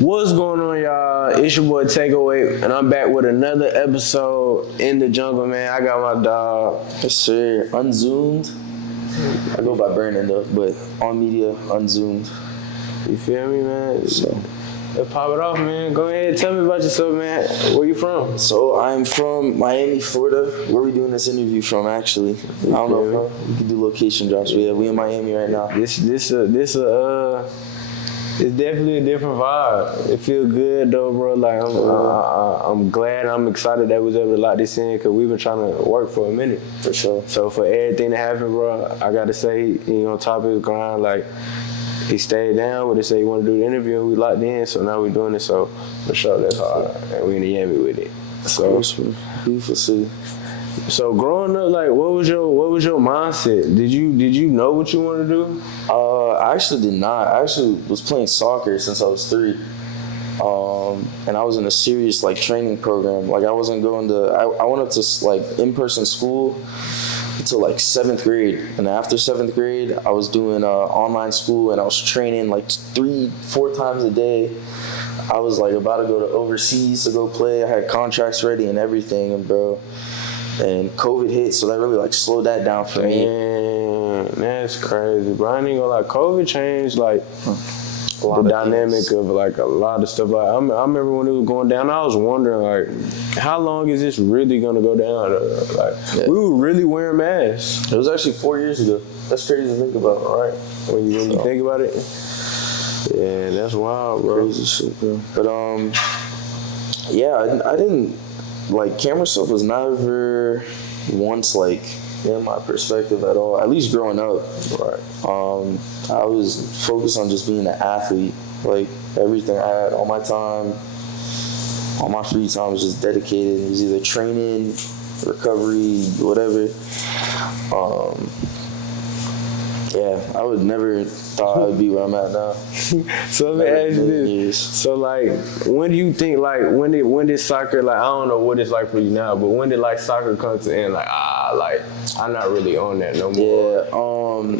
What's going on, y'all? It's your boy Taegoape, and I'm back with another episode in the jungle, man. I got my dog. Yes, sir. Unzoomed. I go by Brandon though, but on media, unzoomed. You feel me, man? So let's pop it off, man. Go ahead, tell me about yourself, man. Where you from? So I'm from Miami, Florida. Where we doing this interview from, actually? I don't know if we can do location drops, but yeah, we in Miami right now. It's definitely a different vibe. It feels good though, bro. Like I'm glad, I'm excited that we was able to lock this in because we've been trying to work for a minute. For sure. So for everything that happened, bro, I gotta say, on top of his grind, like he stayed down. When they say he wanted to do the interview, we locked in. So now we're doing it. So for sure, that's hard, and we in the Miami with it. So beautiful city. So growing up, like, what was your mindset? Did you know what you wanted to do? I actually did not. I actually was playing soccer since I was 3. And I was in a serious training program. Like I wasn't going to. I went up to in-person school until 7th grade, and after 7th grade, I was doing online school, and I was training 3-4 times a day. I was about to go to overseas to go play. I had contracts ready and everything, and COVID hit, so that really slowed that down for me. That's crazy, bro. I ain't gonna lie, COVID changed the dynamic of a lot of stuff. I remember when it was going down, I was wondering how long is this really gonna go down? We were really wearing masks. It was actually 4 years ago. That's crazy to think about, right? When you think about it. Yeah, that's wild, bro. Crazy shit, bro. But yeah, I didn't. Camera stuff was never once in my perspective at all, at least growing up. Right. I was focused on just being an athlete. Everything I had, all my time, all my free time was just dedicated. It was either training, recovery, whatever. Yeah, I would never thought I would be where I'm at now. So let me ask you this. So when do you think when did soccer I don't know what it's like for you now, but when did soccer come to end I'm not really on that no more?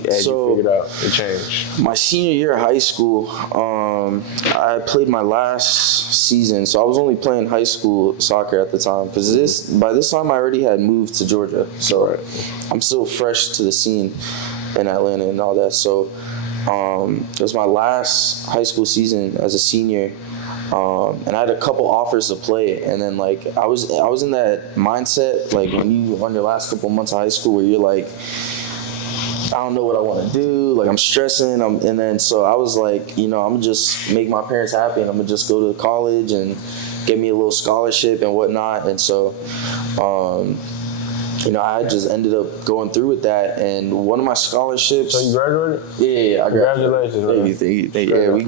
Yeah. So you figured out it changed. My senior year of high school, I played my last season, so I was only playing high school soccer at the time because by this time I already had moved to Georgia, so I'm still fresh to the scene in Atlanta and all that. So it was my last high school season as a senior, and I had a couple offers to play, and then I was in that mindset when you on your last couple months of high school where you're I don't know what I want to do, I'm stressing, and then so I was I'm gonna just make my parents happy, and I'm gonna just go to college and get me a little scholarship and whatnot, and so I just ended up going through with that, and one of my scholarships. So you graduated? Yeah, I graduated. Congratulations. Thank you. Yeah, we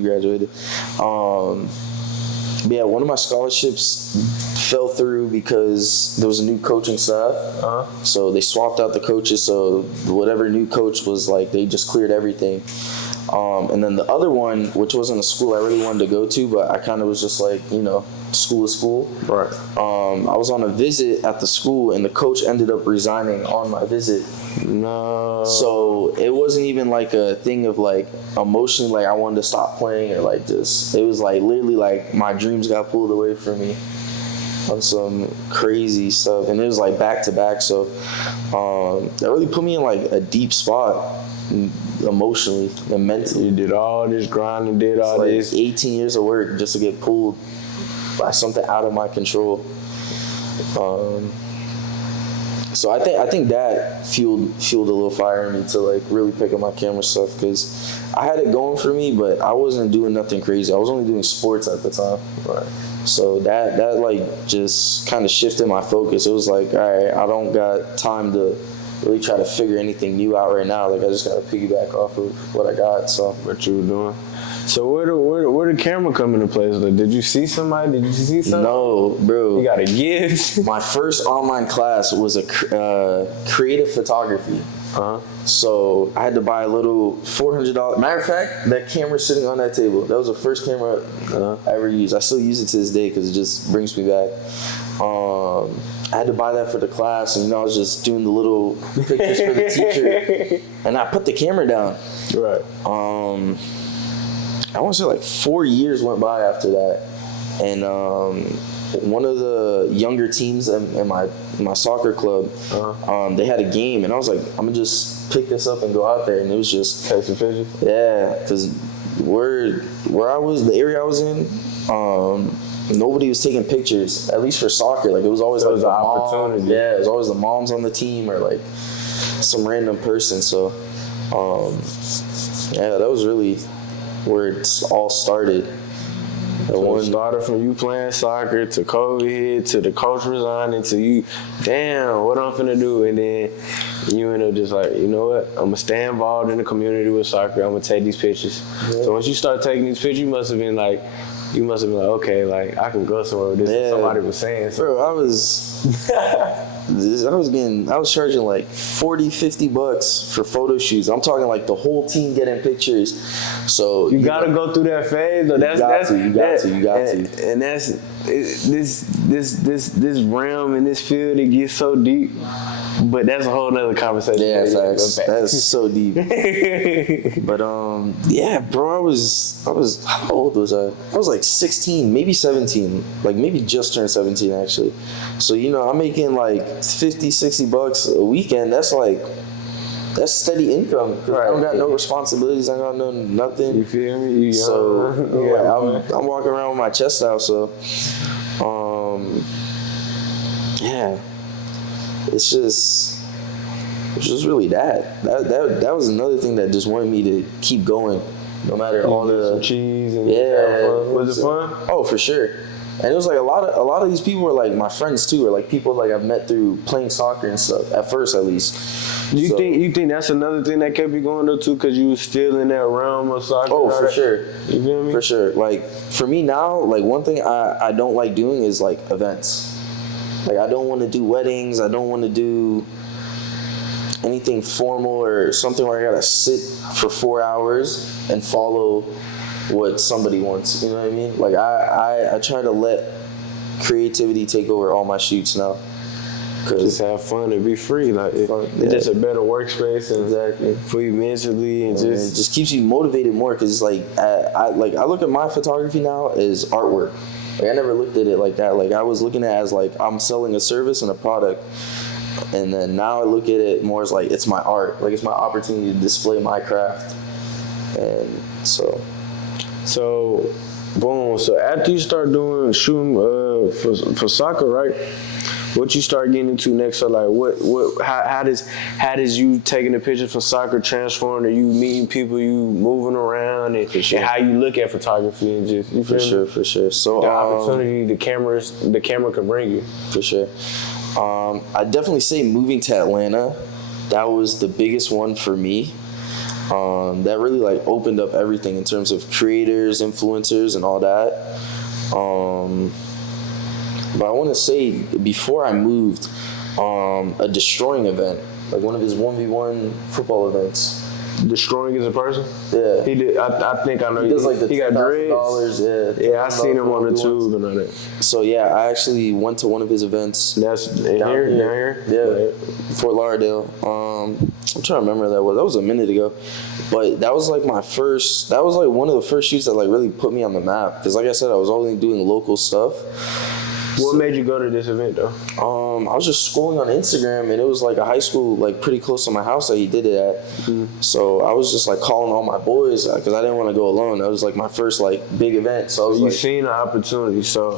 graduated. But yeah, one of my scholarships fell through because there was a new coaching staff. So they swapped out the coaches. So whatever new coach was they just cleared everything. And then the other one, which wasn't a school I really wanted to go to, but I kind of was just school is school. Right. I was on a visit at the school, and the coach ended up resigning on my visit. No. So it wasn't even a thing of emotionally I wanted to stop playing or just. It was literally my dreams got pulled away from me on some crazy stuff, and it was back to back. So that really put me in a deep spot. Emotionally and mentally. You did all this grind and did all this. 18 years of work just to get pulled by something out of my control. So I think that fueled a little fire in me to really pick up my camera stuff, because I had it going for me, but I wasn't doing nothing crazy. I was only doing sports at the time. Right. So that just kind of shifted my focus. It was all right, I don't got time to really try to figure anything new out right now. I just gotta piggyback off of what I got. So what you were doing. So where the camera come into place? Did you see somebody? Did you see something? No, bro. You got a gift. My first online class was a creative photography. So I had to buy a little $400. Matter of fact, that camera's sitting on that table. That was the first camera I ever used. I still use it to this day because it just brings me back. I had to buy that for the class, and I was just doing the little pictures for the teacher, and I put the camera down. Right. I want to say like 4 years went by after that, and one of the younger teams in my soccer club, they had a game, and I was like, I'm gonna just pick this up and go out there, and it was just Take some pictures. yeah, because where I was, the area I was in, nobody was taking pictures, at least for soccer. Like it was always like the opportunity. Moms, yeah, it was always the moms on the team or like some random person. So yeah, that was really where it all started. So it started from you playing soccer to COVID hit to the coach resigning to you, damn, what I'm finna do? And then you end up just like, you know what? I'm gonna stay involved in the community with soccer. I'm gonna take these pictures. Yeah. So once you start taking these pictures, you must have been like, okay, like I can go somewhere with this. Yeah. Somebody was saying something. Bro, I was charging like $40-$50 for photo shoots. I'm talking like the whole team getting pictures. So you gotta go through that phase. Though. You got to. And that's this realm and this field. It gets so deep, but that's a whole nother conversation. Yeah, facts. That's so deep. But yeah, bro, I was how old was I? I was like 16, maybe 17, like maybe just turned 17 actually. So I'm making like $50-$60 a weekend. That's steady income. Right. I don't got no responsibilities. I got nothing. You feel me? So I'm walking around with my chest out. So, yeah, it's just really that. That was another thing that just wanted me to keep going, no matter all the some cheese and Was it fun? Oh, for sure. And it was like a lot of these people were like my friends too, or like people like I've met through playing soccer and stuff. At first, at least. Do you think that's another thing that kept you going though too, because you was still in that realm of soccer? Oh, for sure. You feel me? For sure. Like for me now, like one thing I don't like doing is like events. Like I don't want to do weddings. I don't want to do anything formal or something where I gotta sit for 4 hours and follow what somebody wants. You know what I mean? Like I try to let creativity take over all my shoots now. Just have fun and be free. Like it's just a better workspace and exactly for you mentally and it just keeps you motivated more, because it's like I look at my photography now as artwork. Like I never looked at it like that. Like I was looking at it as like I'm selling a service and a product. And then now I look at it more as like it's my art. Like it's my opportunity to display my craft. And so boom. So after you start doing shooting for soccer, right? What you start getting into next? So like, how does you taking the pictures for soccer transform to you meeting people, you moving around, and how you look at photography and just for sure. So the opportunity the camera can bring you. For sure. I definitely say moving to Atlanta, that was the biggest one for me. That really like opened up everything in terms of creators, influencers, and all that. But I want to say before I moved, a destroying event, like one of his 1v1 football events. Destroying as a person? Yeah. He did. I think I know. He does like the he got dreads. Yeah, I seen him on the tube and all that. So yeah, I actually went to one of his events. That's down here. Yeah, Fort Lauderdale. I'm trying to remember that was a minute ago, but that was like my first. That was like one of the first shoots that like really put me on the map, because like I said, I was only doing local stuff. What made you go to this event though? I was just scrolling on Instagram, and it was like a high school like pretty close to my house that he did it at. Mm-hmm. So I was just like calling all my boys because I didn't want to go alone. That was like my first like big event. So I was seen an opportunity. So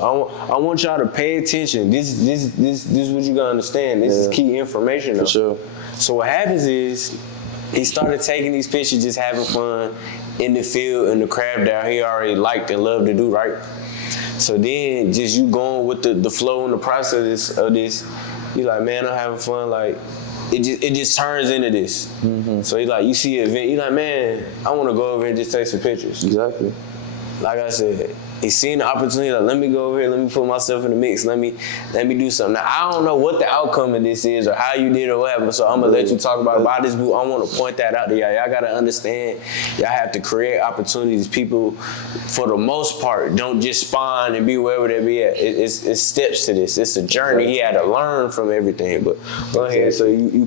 I want y'all to pay attention. This is what you gotta understand. This is key information though. For sure. So what happens is he started taking these pictures, just having fun in the field and the craft that he already liked and loved to do, right? So then, just you going with the flow and the process of this, you like, man, I'm having fun. Like, it just turns into this. Mm-hmm. So you see an event, you like, man, I want to go over here and just take some pictures. Exactly. Like I said, he seen the opportunity. Like, let me go over here. Let me put myself in the mix. Let me do something. Now I don't know what the outcome of this is or how you did or whatever. So I'm gonna let you talk about this booth. I want to point that out to y'all. Y'all gotta understand. Y'all have to create opportunities. People, for the most part, don't just spawn and be wherever they be at. It's steps to this. It's a journey. He had to learn from everything. But go ahead. So you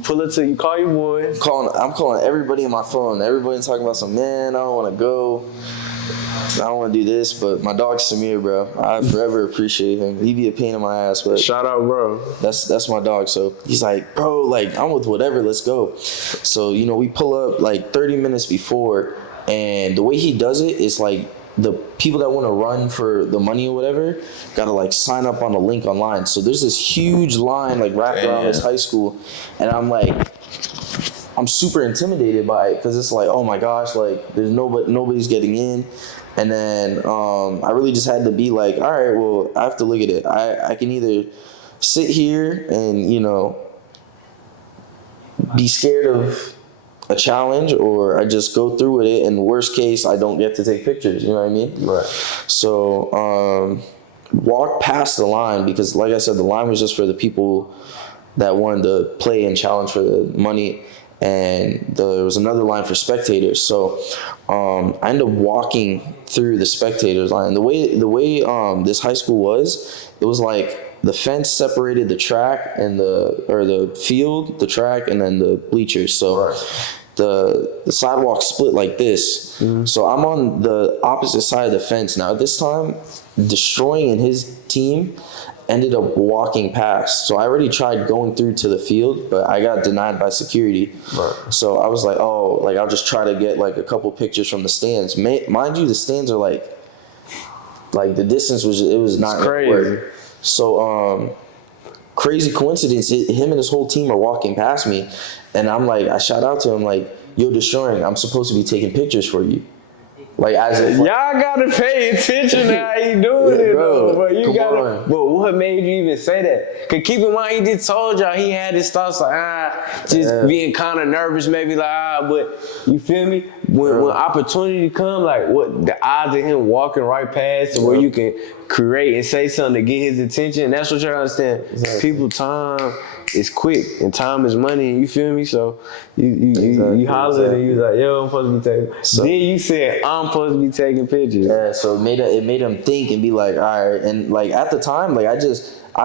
call your boy. I'm calling everybody on my phone. Everybody's talking about some, man, I don't want to go. I don't want to do this, but my dog Samir, bro, I forever appreciate him. He be a pain in my ass, but Shout out, bro. that's my dog. So he's like, bro, like I'm with whatever, let's go. So we pull up like 30 minutes before, and the way he does it is like the people that want to run for the money or whatever gotta like sign up on a link online. So there's this huge line like wrapped around this high school, and I'm super intimidated by it because it's like, oh my gosh, like there's nobody's getting in. And then I really just had to be like, all right, well, I have to look at it. I can either sit here and, be scared of a challenge, or I just go through with it, and worst case, I don't get to take pictures, you know what I mean? Right. So walk past the line, because like I said, the line was just for the people that wanted to play and challenge for the money, and there was another line for spectators. So I ended up walking through the spectators line. The way this high school was, it was like the fence separated the track and the field, the track, and then the bleachers. So Right. the sidewalk split like this. Mm-hmm. So I'm on the opposite side of the fence. Now this time, Destroying and his team ended up walking past. So I already tried going through to the field, but I got denied by security. Right. So I was like, oh, like I'll just try to get like a couple pictures from the stands. Mind you, the stands are like the distance was not crazy. So crazy coincidence, him and his whole team are walking past me, and I'm like, I shout out to him like, yo, Destroying, I'm supposed to be taking pictures for you. Like, as if, like, y'all gotta pay attention to how he doing it, bro, though. But you gotta. on. But what made you even say that? Cause keep in mind, he just told y'all he had his thoughts like just being kind of nervous, maybe like But you feel me? When opportunity come, like what the odds of him walking right past to where you can create and say something to get his attention. And that's what you understand. Exactly. People time is quick and time is money. You feel me? So you hollered and you was like, yo, I'm supposed to be taking. So, then you said I'm supposed to be taking pictures. Yeah. So it made him think and be like, all right. And like at the time, like I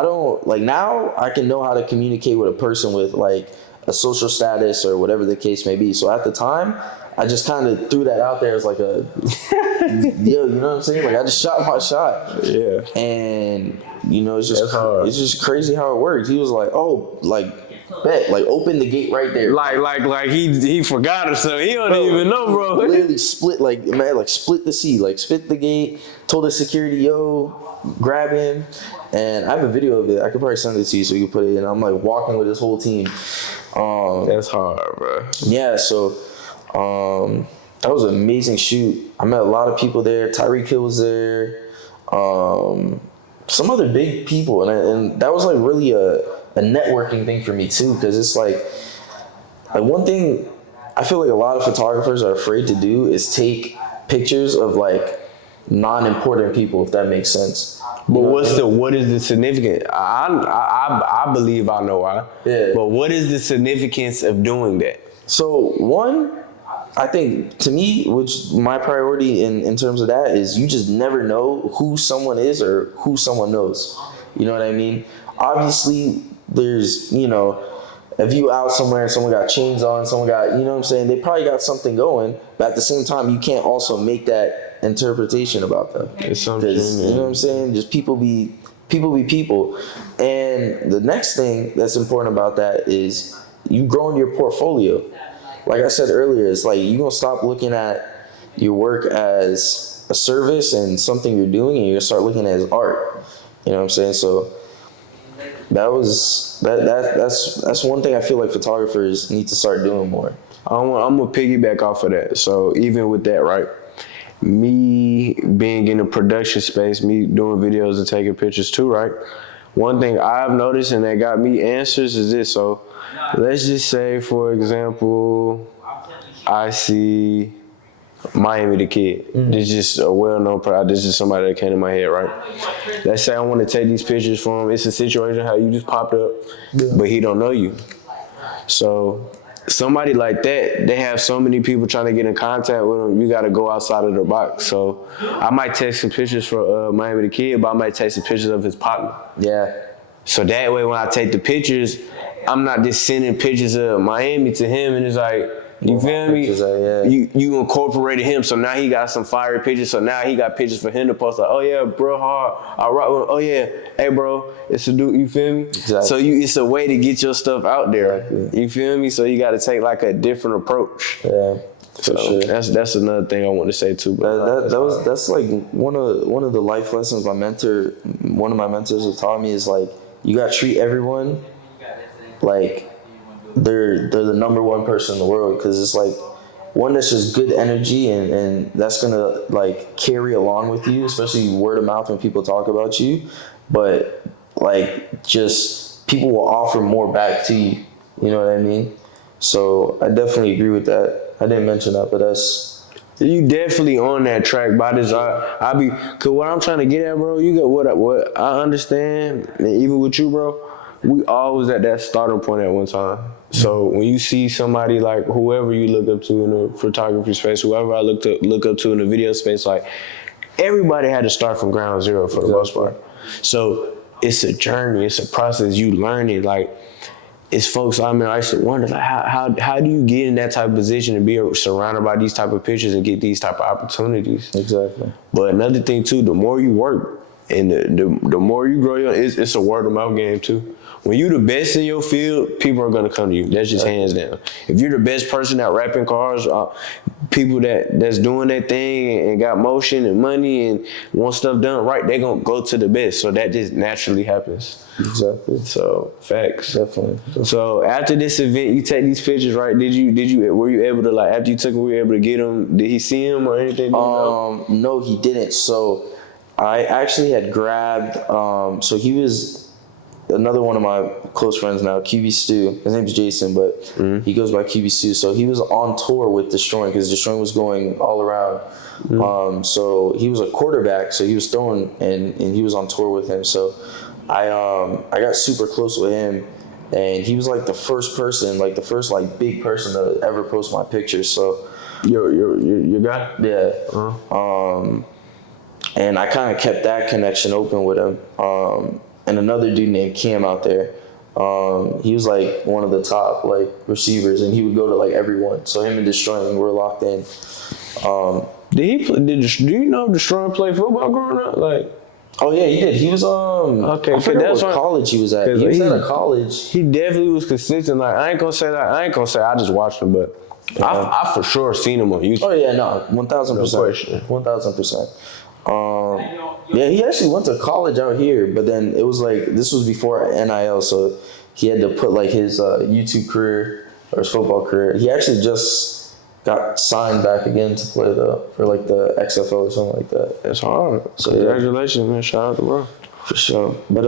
don't like now I can know how to communicate with a person with like a social status or whatever the case may be. So at the time, I just kind of threw that out there as like a, yo, you know what I'm saying? Like I just shot my shot. Yeah. And it's just crazy how it works. He was like, oh, like bet, like open the gate right there. Like he forgot or something. He don't even know, bro. Literally split split the seat, like split the gate. Told the security, yo, grab him. And I have a video of it. I could probably send it to you so you can put it in. I'm like walking with this whole team. That's hard, bro. Yeah, so that was an amazing shoot. I met a lot of people there. Tyreek Hill was there. Some other big people, and that was like really a networking thing for me too, because it's like one thing I feel like a lot of photographers are afraid to do is take pictures of like non-important people, if that makes sense. But what is the significance? I believe I know why. Yeah. But what is the significance of doing that? So one, I think to me, which my priority in terms of that is you just never know who someone is or who someone knows. You know what I mean? Obviously, there's, if you out somewhere and someone got chains on, someone got, you know what I'm saying? They probably got something going, but at the same time, you can't also make that interpretation about them. It's something, you know what I'm saying? Just people be people. And the next thing that's important about that is you growing your portfolio. Like I said earlier, it's like you're going to stop looking at your work as a service and something you're doing, and you're going to start looking at it as art. You know what I'm saying? So that's one thing I feel like photographers need to start doing more. I'm going to piggyback off of that. So even with that, right? Me being in the production space, me doing videos and taking pictures too, right? One thing I've noticed and that got me answers is this. So let's just say, for example, I see Miami the Kid. This is just a well-known product. This is somebody that came to my head, right? Let's say I want to take these pictures from him. It's a situation how you just popped up, but he don't know you. So somebody like that, they have so many people trying to get in contact with them, you got to go outside of the box. So I might take some pictures for Miami the Kid, but I might take some pictures of his partner. Yeah. So that way when I take the pictures, I'm not just sending pictures of Miami to him and it's like, You feel me? Yeah. You incorporated him, so now he got some fire pictures. So now he got pictures for him to post. Like, oh yeah, bro, hard. I rock with. Oh yeah, hey bro, it's a dude. You feel me? Exactly. So it's a way to get your stuff out there. Exactly. You feel me? So you got to take like a different approach. Yeah. So sure. that's another thing I want to say too. But That's like one of the life lessons one of my mentors have taught me is like you gotta treat everyone like they're the number one person in the world, because it's like one that's just good energy and that's gonna like carry along with you, especially word of mouth when people talk about you. But like just people will offer more back to you. You know what I mean? So I definitely agree with that. I didn't mention that, but that's you definitely on that track. By this, cause what I'm trying to get at, bro. You got what I understand, and even with you, bro. We always at that starting point at one time. So when you see somebody like whoever you look up to in the photography space, whoever I look up to in the video space, like everybody had to start from ground zero for the most part. So it's a journey, it's a process. You learning, like it's folks. I mean, I used to wonder like how do you get in that type of position and be surrounded by these type of pictures and get these type of opportunities? exactly. But another thing too, the more you work and the more you grow, it's a word of mouth game too. When you the best in your field, people are gonna come to you. That's just hands down. If you're the best person at rapping cars, people that's doing that thing and got motion and money and want stuff done right, they gonna go to the best. So that just naturally happens. Exactly. So facts. Definitely. So after this event, you take these pictures, right? Were you able to like after you took them, were you able to get them? Did he see them or anything? No, he didn't. So I actually had grabbed. So he was another one of my close friends now, QB Stu. His name's Jason, but he goes by QB Stu. So he was on tour with Destroying because Destroying was going all around. So he was a quarterback, so he was throwing and he was on tour with him. So I got super close with him, and he was like the first big person to ever post my pictures. So your guy? Yeah. Uh-huh. And I kind of kept that connection open with him. And another dude named Cam out there. He was like one of the top like receivers, and he would go to like everyone. So him and Destroying were locked in. Do you know Destroying played football growing up? Like, oh yeah, he did. He was okay. I forget what college he was at. He was at a college. He definitely was consistent. Like I ain't gonna say I just watched him, but I for sure seen him on YouTube. Oh yeah, no, 1,000%. 1,000%. Yeah, he actually went to college out here, but then it was like this was before NIL, so he had to put like his YouTube career or his football career. He actually just got signed back again to play for like the XFL or something like that. That's hard. So congratulations, man! Shout out to bro. For sure. But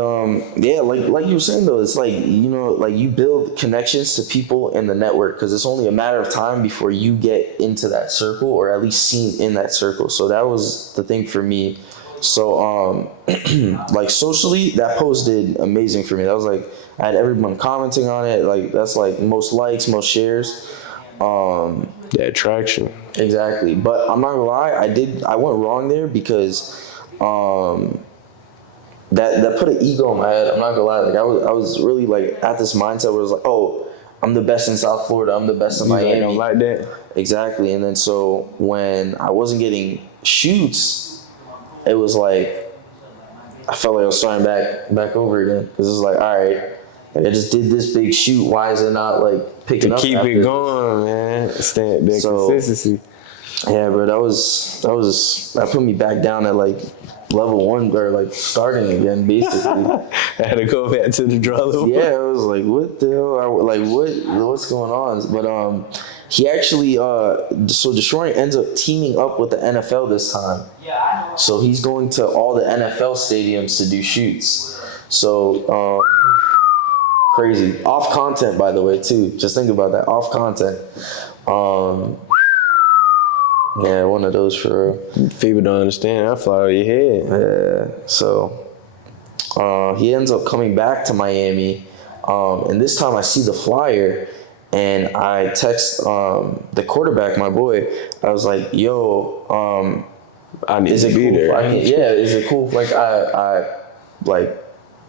yeah, like you were saying though, it's like, you know, like you build connections to people in the network because it's only a matter of time before you get into that circle or at least seen in that circle. So that was the thing for me. So like socially, that post did amazing for me. That was like I had everyone commenting on it. Like that's like most likes, most shares. The attraction. Exactly. But I'm not gonna lie, I went wrong there because that put an ego in my head. I'm not gonna lie. Like I was really like at this mindset where it was like, oh, I'm the best in South Florida. I'm the best in Miami. You don't like that? Exactly. And then so when I wasn't getting shoots, it was like I felt like I was starting back over again because it's like, all right, like I just did this big shoot. Why is it not like picking up? Keep it going, man. Stand that consistency. Yeah, bro. That put me back down at like level 1 or like starting again basically. I had to go back to the drawing. Yeah, I was like, what the hell? What's going on? But he actually so Destroying ends up teaming up with the NFL this time. So he's going to all the NFL stadiums to do shoots. So crazy. Off content, by the way, too. Just think about that. Off content. Yeah, one of those for real. People don't understand. I fly over your head. Yeah. So he ends up coming back to Miami, and this time I see the flyer, and I text the quarterback, my boy. I was like, "Yo, I need to be cool there." is it cool if like I like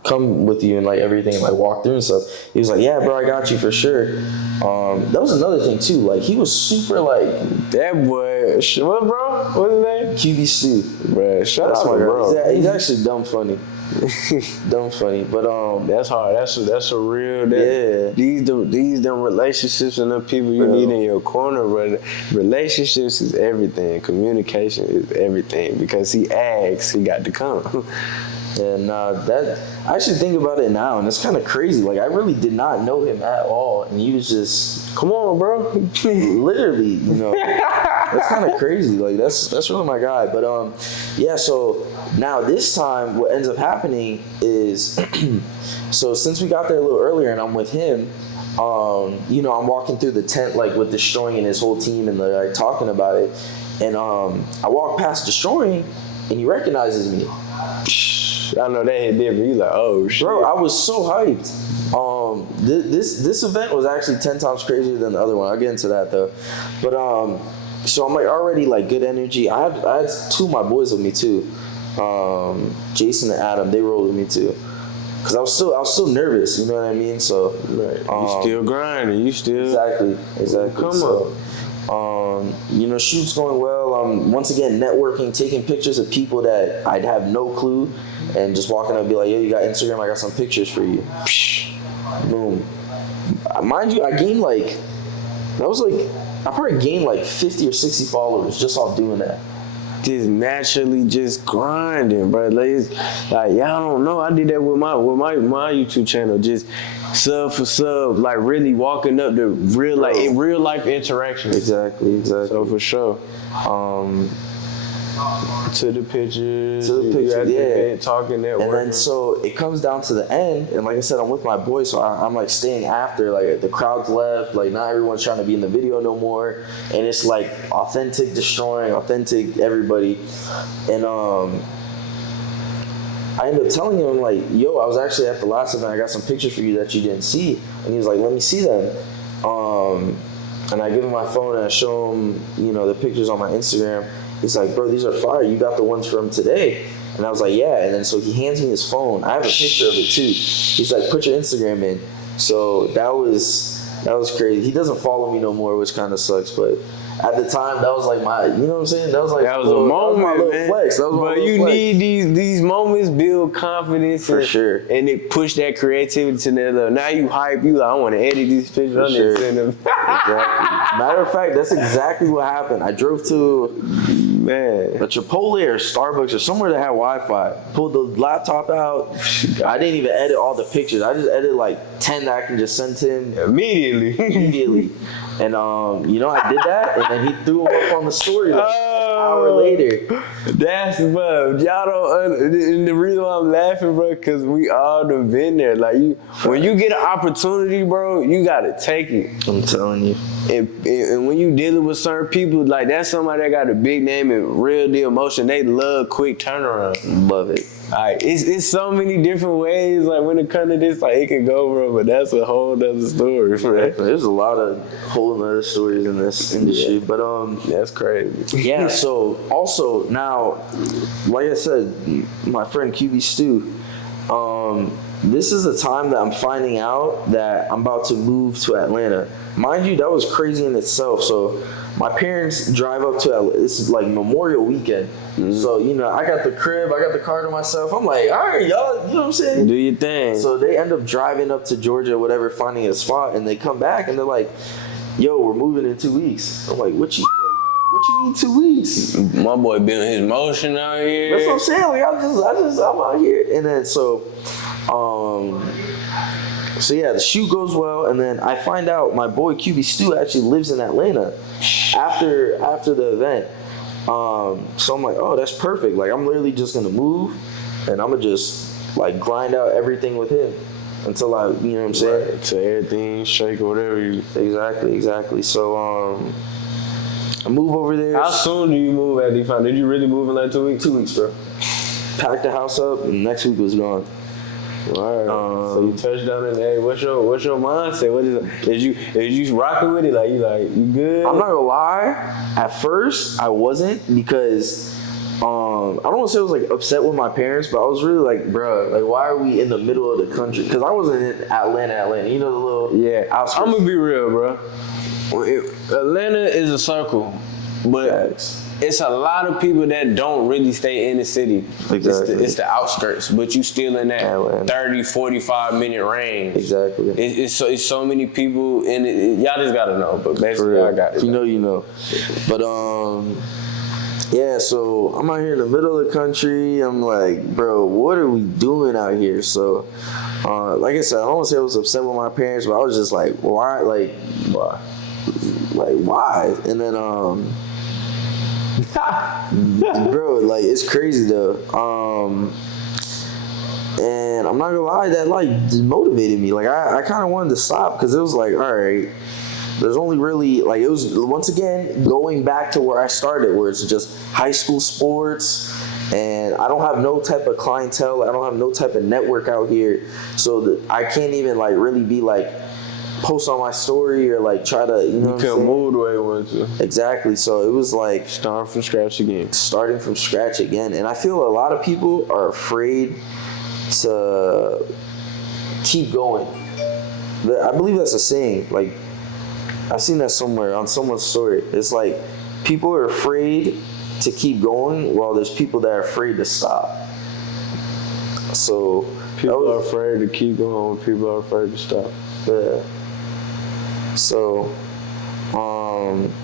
come with you and like everything and like walk through and stuff. He was like, yeah, bro, I got you for sure. That was another thing too. Like he was super like That boy, what, bro? What's his name? QB Stu. Bro, shout out my to bro. He's actually dumb funny. Dumb funny, but that's hard. That's a real. Yeah. These them relationships and the people you need in your corner, brother. Relationships is everything. Communication is everything. Because he asks, he got to come. And that I actually think about it now, and it's kind of crazy. Like I really did not know him at all, and he was just come on, bro. Literally, you know. That's kind of crazy. Like that's really my guy. But yeah. So now this time, what ends up happening is, so since we got there a little earlier, and I'm with him. You know, I'm walking through the tent like with Destroying and his whole team, and they're like talking about it. And I walk past Destroying, and he recognizes me. I know that hit different. He's like, oh shit. Bro, I was so hyped. This event was actually 10 times crazier than the other one. I'll get into that though. But so I'm like already like good energy. I had two of my boys with me too. Jason and Adam, they rolled with me too. Cause I was still nervous, you know what I mean? So you still grinding, you still exactly. Come on. You know, shoot's going well. Once again networking, taking pictures of people that I'd have no clue, and just walking up and be like, yo, you got Instagram? I got some pictures for you. Boom. Mind you, I probably gained like 50 or 60 followers just off doing that. Just naturally just grinding, bro. Like y'all don't know. I did that with my YouTube channel. Just sub for sub, like really walking up to real life interaction. Exactly. So for sure. To the pictures, yeah. Talking that. And then so it comes down to the end, and like I said, I'm with my boys, so I'm like staying after. Like the crowd's left, like not everyone's trying to be in the video no more, and it's like authentic Destroying, authentic everybody, and I ended up telling him like, yo, I was actually at the last event. I got some pictures for you that you didn't see, and he was like, let me see them. And I give him my phone and I show him, you know, the pictures on my Instagram. He's like, bro, these are fire. You got the ones from today. And I was like, yeah. And then so he hands me his phone. I have a picture of it too. He's like, put your Instagram in. So that was crazy. He doesn't follow me no more, which kind of sucks. But at the time, that was like my, you know what I'm saying? That was like a moment, that was my little man. flex. That was my but little you flex. need these moments build confidence for sure, and it push that creativity to the level. Now you hype, you like, I want to edit these pictures. For sure. Send them. Exactly. Matter of fact, that's exactly what happened. I drove to a Chipotle or Starbucks or somewhere that had Wi-Fi. Pulled the laptop out. I didn't even edit all the pictures. I just edited like 10 that I can just send to him immediately. And you know, I did that, and then he threw them up on the story like an hour later. That's bro. Y'all don't. And the reason why I'm laughing, bro, because we all done been there. Like when you get an opportunity, bro, you gotta take it. I'm telling you. And when you dealing with certain people, like that's somebody that got a big name and real deal emotion. They love quick turnaround. Love it. Like it's so many different ways. Like when it comes to this, like it can go, bro. But that's a whole other story, bro. There's a lot of whole other stories in this industry, yeah. But that's crazy. Yeah. So also now, like I said, my friend QB Stu. This is the time that I'm finding out that I'm about to move to Atlanta. Mind you, that was crazy in itself. So my parents drive up to Atlanta. This is like Memorial Weekend. Mm-hmm. So, you know, I got the crib, I got the car to myself. I'm like, all right, y'all, you know what I'm saying? Do your thing. So they end up driving up to Georgia, whatever, finding a spot, and they come back and they're like, yo, we're moving in 2 weeks. I'm like, what you mean 2 weeks? My boy building his motion out here. That's what I'm saying. Like, I'm out here. And then so yeah, the shoot goes well, and then I find out my boy QB Stu actually lives in Atlanta after the event. So I'm like, oh, that's perfect. Like, I'm literally just gonna move, and I'm gonna just like grind out everything with him until I, you know what I'm saying? Right. To everything shake or whatever you. Exactly. So I move over there. How soon do you move after you find? Did you really move in like 2 weeks? 2 weeks, bro. Packed the house up, and next week was gone. Alright. So you touched down in hey, what's your mindset? What is it? Is you rocking with it? Like you good? I'm not gonna lie. At first, I wasn't because don't want to say I was like upset with my parents, but I was really like, bro, like why are we in the middle of the country? Because I wasn't in Atlanta. You know the little outskirts. I'm gonna be real, bro. Atlanta is a circle, but it's a lot of people that don't really stay in the city. Exactly. It's the outskirts, but you still in that 30, 45-minute range. Exactly. It's so many people in it. Y'all just gotta know, but basically I got it. You know. But yeah, so I'm out here in the middle of the country. I'm like, bro, what are we doing out here? So, like I said, I don't want to say I was upset with my parents, but I was just like, why? Like, why? And then, bro, like, it's crazy though. And I'm not gonna lie, that like demotivated me. Like, I kind of wanted to stop because it was like, all right. There's only really, like, it was, once again, going back to where I started, where it's just high school sports, and I don't have no type of clientele, I don't have no type of network out here, so I can't even, like, really be, like, post on my story or, like, try to, you know what I'm saying? You couldn't move the way you wanted to. Exactly, so it was, like... Starting from scratch again. And I feel a lot of people are afraid to keep going. I believe that's a saying, like... I've seen that somewhere on someone's story. It's like people are afraid to keep going while there's people that are afraid to stop. So people are afraid to keep going, people are afraid to stop. Yeah. So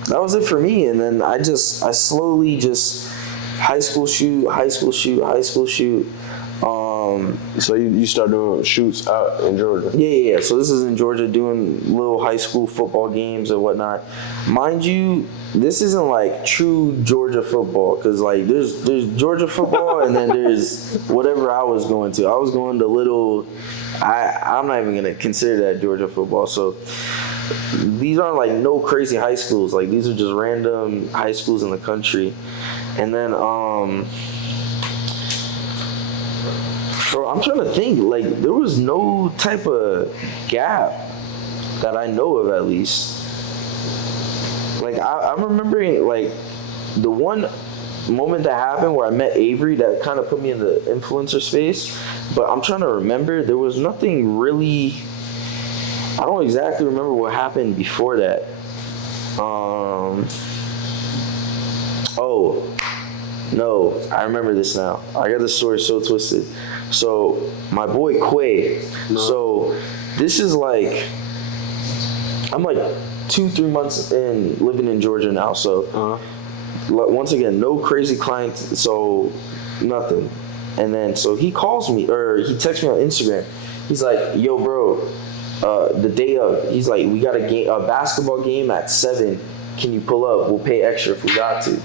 that was it for me. And then I slowly just high school shoot. So you start doing shoots out in Georgia? Yeah. So this is in Georgia, doing little high school football games and whatnot. Mind you, this isn't like true Georgia football, because like there's Georgia football and then there's whatever I was going to. I was going to little. I'm not even gonna consider that Georgia football. So these aren't like no crazy high schools. Like these are just random high schools in the country, and then So I'm trying to think, like, there was no type of gap that I know of, at least. Like, I'm remembering, like, the one moment that happened where I met Avery that kind of put me in the influencer space, but I'm trying to remember, there was nothing really, I don't exactly remember what happened before that. Oh, no, I remember this now. I got this story so twisted. So my boy Quay. So this is like, I'm like 2-3 months in living in Georgia now. So once again, no crazy clients. So nothing. And then so he calls me, or he texts me on Instagram. He's like, "Yo, bro, the day of, he's like, we got a basketball game at 7. Can you pull up? We'll pay extra if we got to."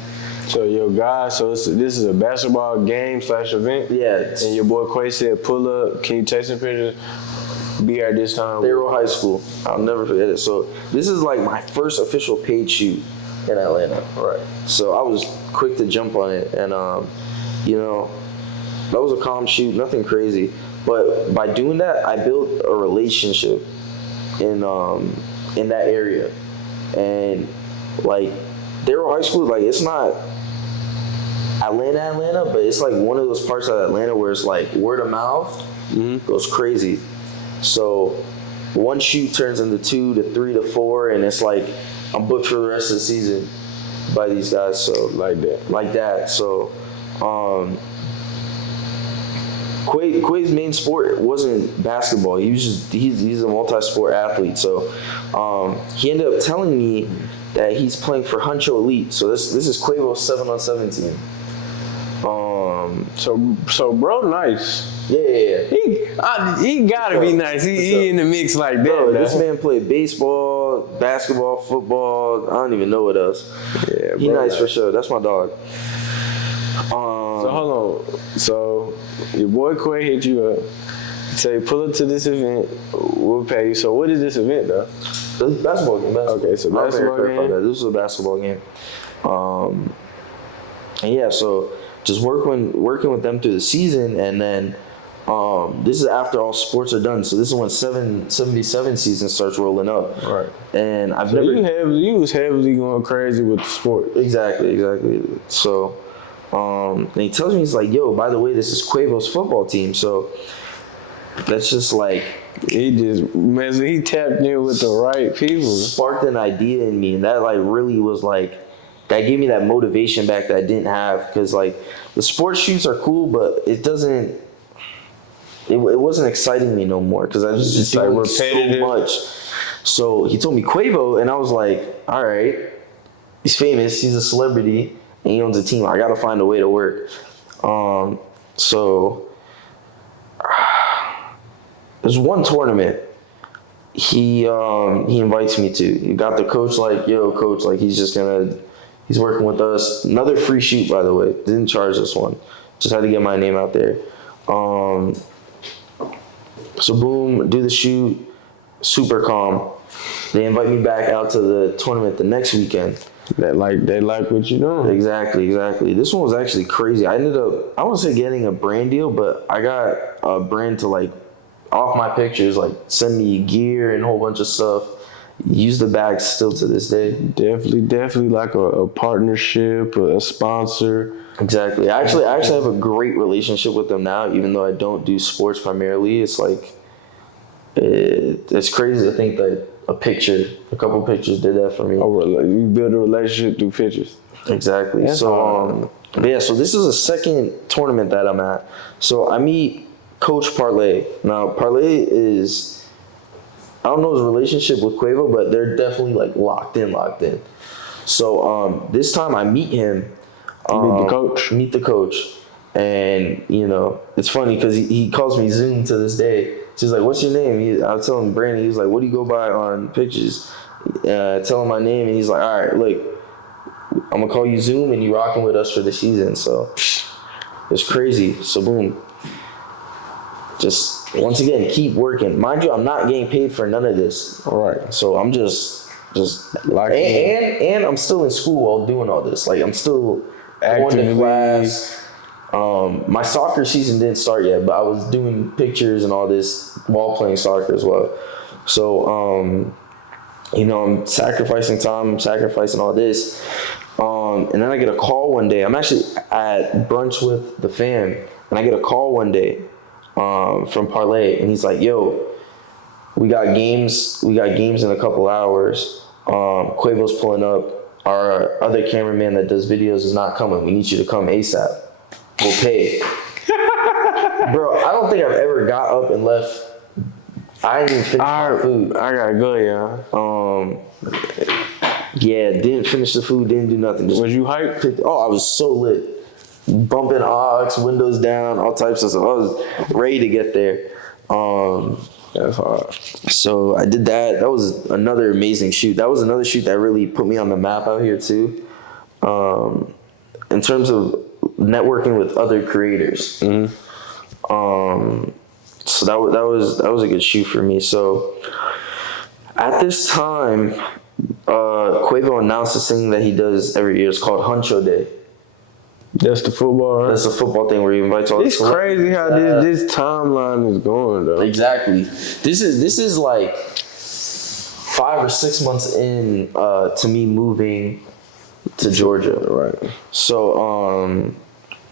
So your guy, this is a basketball game / event? Yeah. And your boy Quay said, pull up, can you take some pictures? Be here at this time. Taegoape High School. I'll never forget it. So this is like my first official paid shoot in Atlanta. Right. So I was quick to jump on it, and you know, that was a calm shoot, nothing crazy. But by doing that, I built a relationship in that area, and like Taegoape High School, like it's not Atlanta, but it's like one of those parts of Atlanta where it's like word of mouth goes crazy. So one shoot turns into 2 to 3 to 4, and it's like I'm booked for the rest of the season by these guys. So like that. So Quay's main sport wasn't basketball. He's a multi-sport athlete. So he ended up telling me that he's playing for Huncho Elite. So this is Quavo's 7-on-7 team. So bro, nice. Yeah. He gotta be nice. He in the mix like that. Bro, this man played baseball, basketball, football. I don't even know what else. Yeah, he nice for sure. That's my dog. So hold on. So your boy Quay hit you up. Say pull up to this event. We'll pay you. So what is this event though? This basketball game. Okay, so basketball game. This is a basketball game. And yeah, so just working with them through the season, and then this is after all sports are done. So this is when 77 season starts rolling up. Right. And You was heavily going crazy with the sport. Exactly. So And he tells me, he's like, yo, by the way, this is Quavo's football team. So that's just like, he tapped in with the right people. Sparked an idea in me, and that like really was like, that gave me that motivation back that I didn't have, because like the sports shoots are cool, but it wasn't exciting me no more, because I was just like doing repetitive. so much. So he told me Quavo, and I was like, all right, he's famous, he's a celebrity, and he owns a team. I gotta find a way to work. So there's one tournament he invites me to. He got the coach like, yo, coach, like he's working with us. Another free shoot, by the way. Didn't charge this one. Just had to get my name out there. So boom, do the shoot, super calm. They invite me back out to the tournament the next weekend. They like what you're doing. Exactly. This one was actually crazy. I ended up, I won't say getting a brand deal, but I got a brand to like, off my pictures, like send me gear and a whole bunch of stuff. Use the bags still to this day. Definitely like a partnership, a sponsor. Exactly. I actually have a great relationship with them now, even though I don't do sports primarily. It's like, it's crazy to think that a couple pictures did that for me. You build a relationship through pictures. Exactly. That's so so this is the second tournament that I'm at. So I meet Coach Parlay. Now Parlay is, I don't know his relationship with Quavo, but they're definitely like locked in. So this time I meet him. Meet the coach. And you know, it's funny because he calls me Zoom to this day. So he's like, what's your name? I was telling him Brandon. He's like, what do you go by on pictures? Tell him my name, and he's like, all right, look, I'm gonna call you Zoom, and you rocking with us for the season. So it's crazy. So boom. Just once again, keep working. Mind you, I'm not getting paid for none of this. All right. So I'm just like, and I'm still in school while doing all this. Like I'm still going to class. My soccer season didn't start yet, but I was doing pictures and all this while playing soccer as well. So you know, I'm sacrificing time, I'm sacrificing all this. And then I get a call one day. I'm actually at brunch with the fam, and I get a call one day from Parlay, and he's like, yo, we got games in a couple hours. Quavo's pulling up. Our other cameraman that does videos is not coming. We need you to come ASAP. We'll pay. Bro, I don't think I've ever got up and left. I didn't even finish my food. I gotta go, yeah. Yeah, didn't finish the food, didn't do nothing. Was you hyped? I was so lit. Bumping aux, windows down, all types of stuff. I was ready to get there. That's hard. So I did that. That was another amazing shoot. That was another shoot that really put me on the map out here too. In terms of networking with other creators. Mm-hmm. So that was a good shoot for me. So at this time, Quavo announced this thing that he does every year. It's called Huncho Day. That's the football, right? That's the football thing where he invites all. It's crazy how this timeline is going, though. Exactly. This is like 5 or 6 months in to me moving to Georgia. Right. So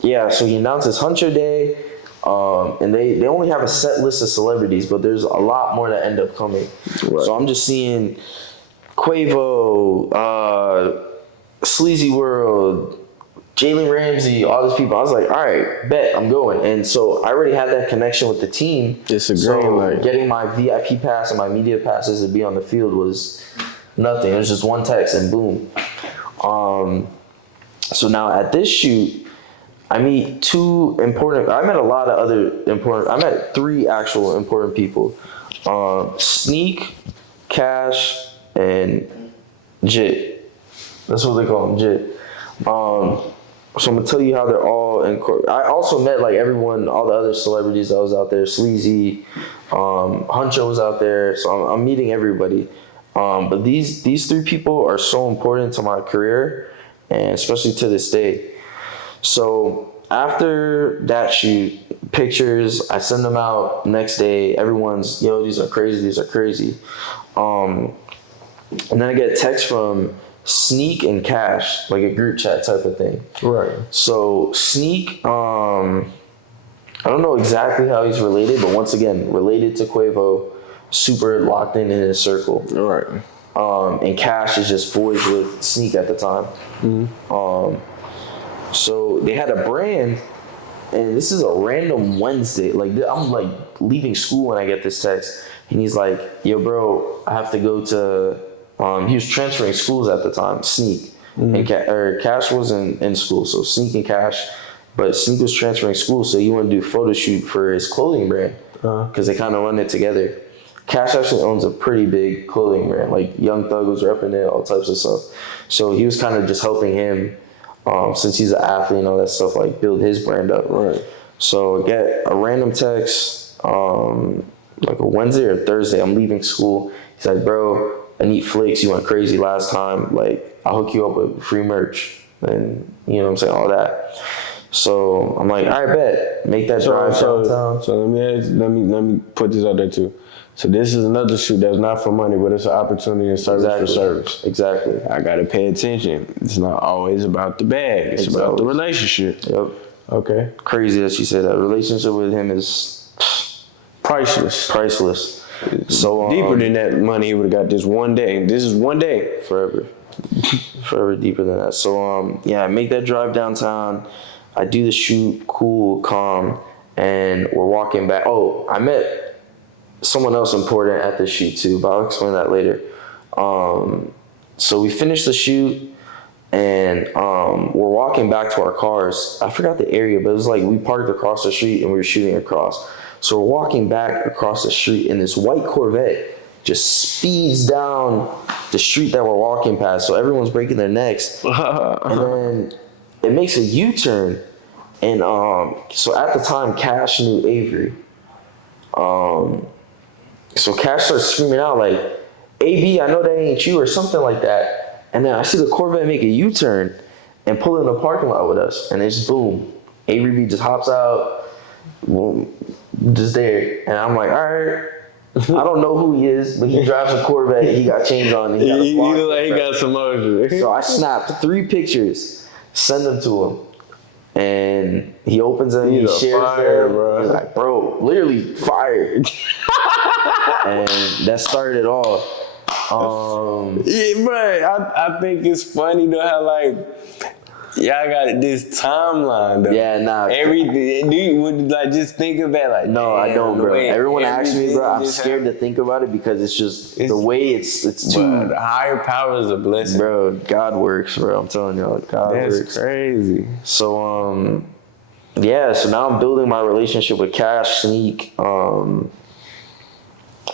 so he announces Huncho Day, and they only have a set list of celebrities, but there's a lot more that end up coming. Right. So I'm just seeing Quavo, Sleazy World, Jalen Ramsey, all these people. I was like, all right, bet, I'm going. And so I already had that connection with the team. It's a so getting my VIP pass and my media passes to be on the field was nothing. It was just one text and boom. So now at this shoot, I meet I met 3 actual important people. Sneak, Cash, and Jit. That's what they call him, Jit. So I'm gonna tell you how they're all in court. I also met like everyone, all the other celebrities that was out there. Sleazy, Huncho was out there. So I'm meeting everybody. But these 3 people are so important to my career, and especially to this day. So after that shoot, pictures, I send them out next day. Everyone's, yo, these are crazy. And then I get a text from Sneak and Cash, like a group chat type of thing. Right. So Sneak, I don't know exactly how he's related, but once again, related to Quavo, super locked in his circle. Right. And Cash is just boys with Sneak at the time. So they had a brand, and this is a random Wednesday. Like, I'm like leaving school when I get this text, and he's like, "Yo, bro, I have to go to." He was transferring schools at the time, Sneak, and Cash wasn't in school, so Sneak and Cash, but Sneak was transferring school, so he wanted to do a photo shoot for his clothing brand because they kind of run it together. Cash actually owns a pretty big clothing brand, like Young Thug was repping it, all types of stuff. So he was kind of just helping him, since he's an athlete and all that stuff, like build his brand up. Right. So I get a random text, like a Wednesday or Thursday. I'm leaving school. He's like, "Bro, I need flicks. You went crazy last time. Like, I'll hook you up with free merch." And you know what I'm saying, all that. So I'm like, "All right, bet. Make that drive downtown." So let me put this out there too. So this is another shoot that's not for money, but it's an opportunity and service for service. Exactly. I gotta pay attention. It's not always about the bag. It's about the relationship. Yep. Okay. Crazy that you say that. Relationship with him is priceless. So deeper than that money he would have got this one day. This is one day. Forever deeper than that. So I make that drive downtown. I do the shoot, cool, calm, and we're walking back. Oh, I met someone else important at the shoot too, but I'll explain that later. So we finished the shoot, and we're walking back to our cars. I forgot the area, but it was like we parked across the street and we were shooting across. So we're walking back across the street, and this white Corvette just speeds down the street that we're walking past. So everyone's breaking their necks, and then it makes a U-turn. And so at the time, Cash knew Avery. So Cash starts screaming out like, "AB, I know that ain't you," or something like that. And then I see the Corvette make a U-turn and pull in the parking lot with us. And it's boom. Avery B just hops out, boom, just there. And I'm like, all right. I don't know who he is, but he drives a Corvette. He got chains on. And He look like he got some motion. So I snapped 3 pictures, send them to him. And he opens them, he shares them. Bro. He's like, "Bro, literally fired." And that started it all. Yeah, bro. I think it's funny though how like y'all got this timeline though. Yeah, nah. Everything. Do you would like just think of that like? No, I don't, bro. Everyone asks me, bro. I'm scared to happened. think about it because it's just the way it's too. Bro, the higher power is a blessing, bro. God works, bro. I'm telling y'all, God works. That's crazy. So so now I'm building my relationship with Cash, Sneak, and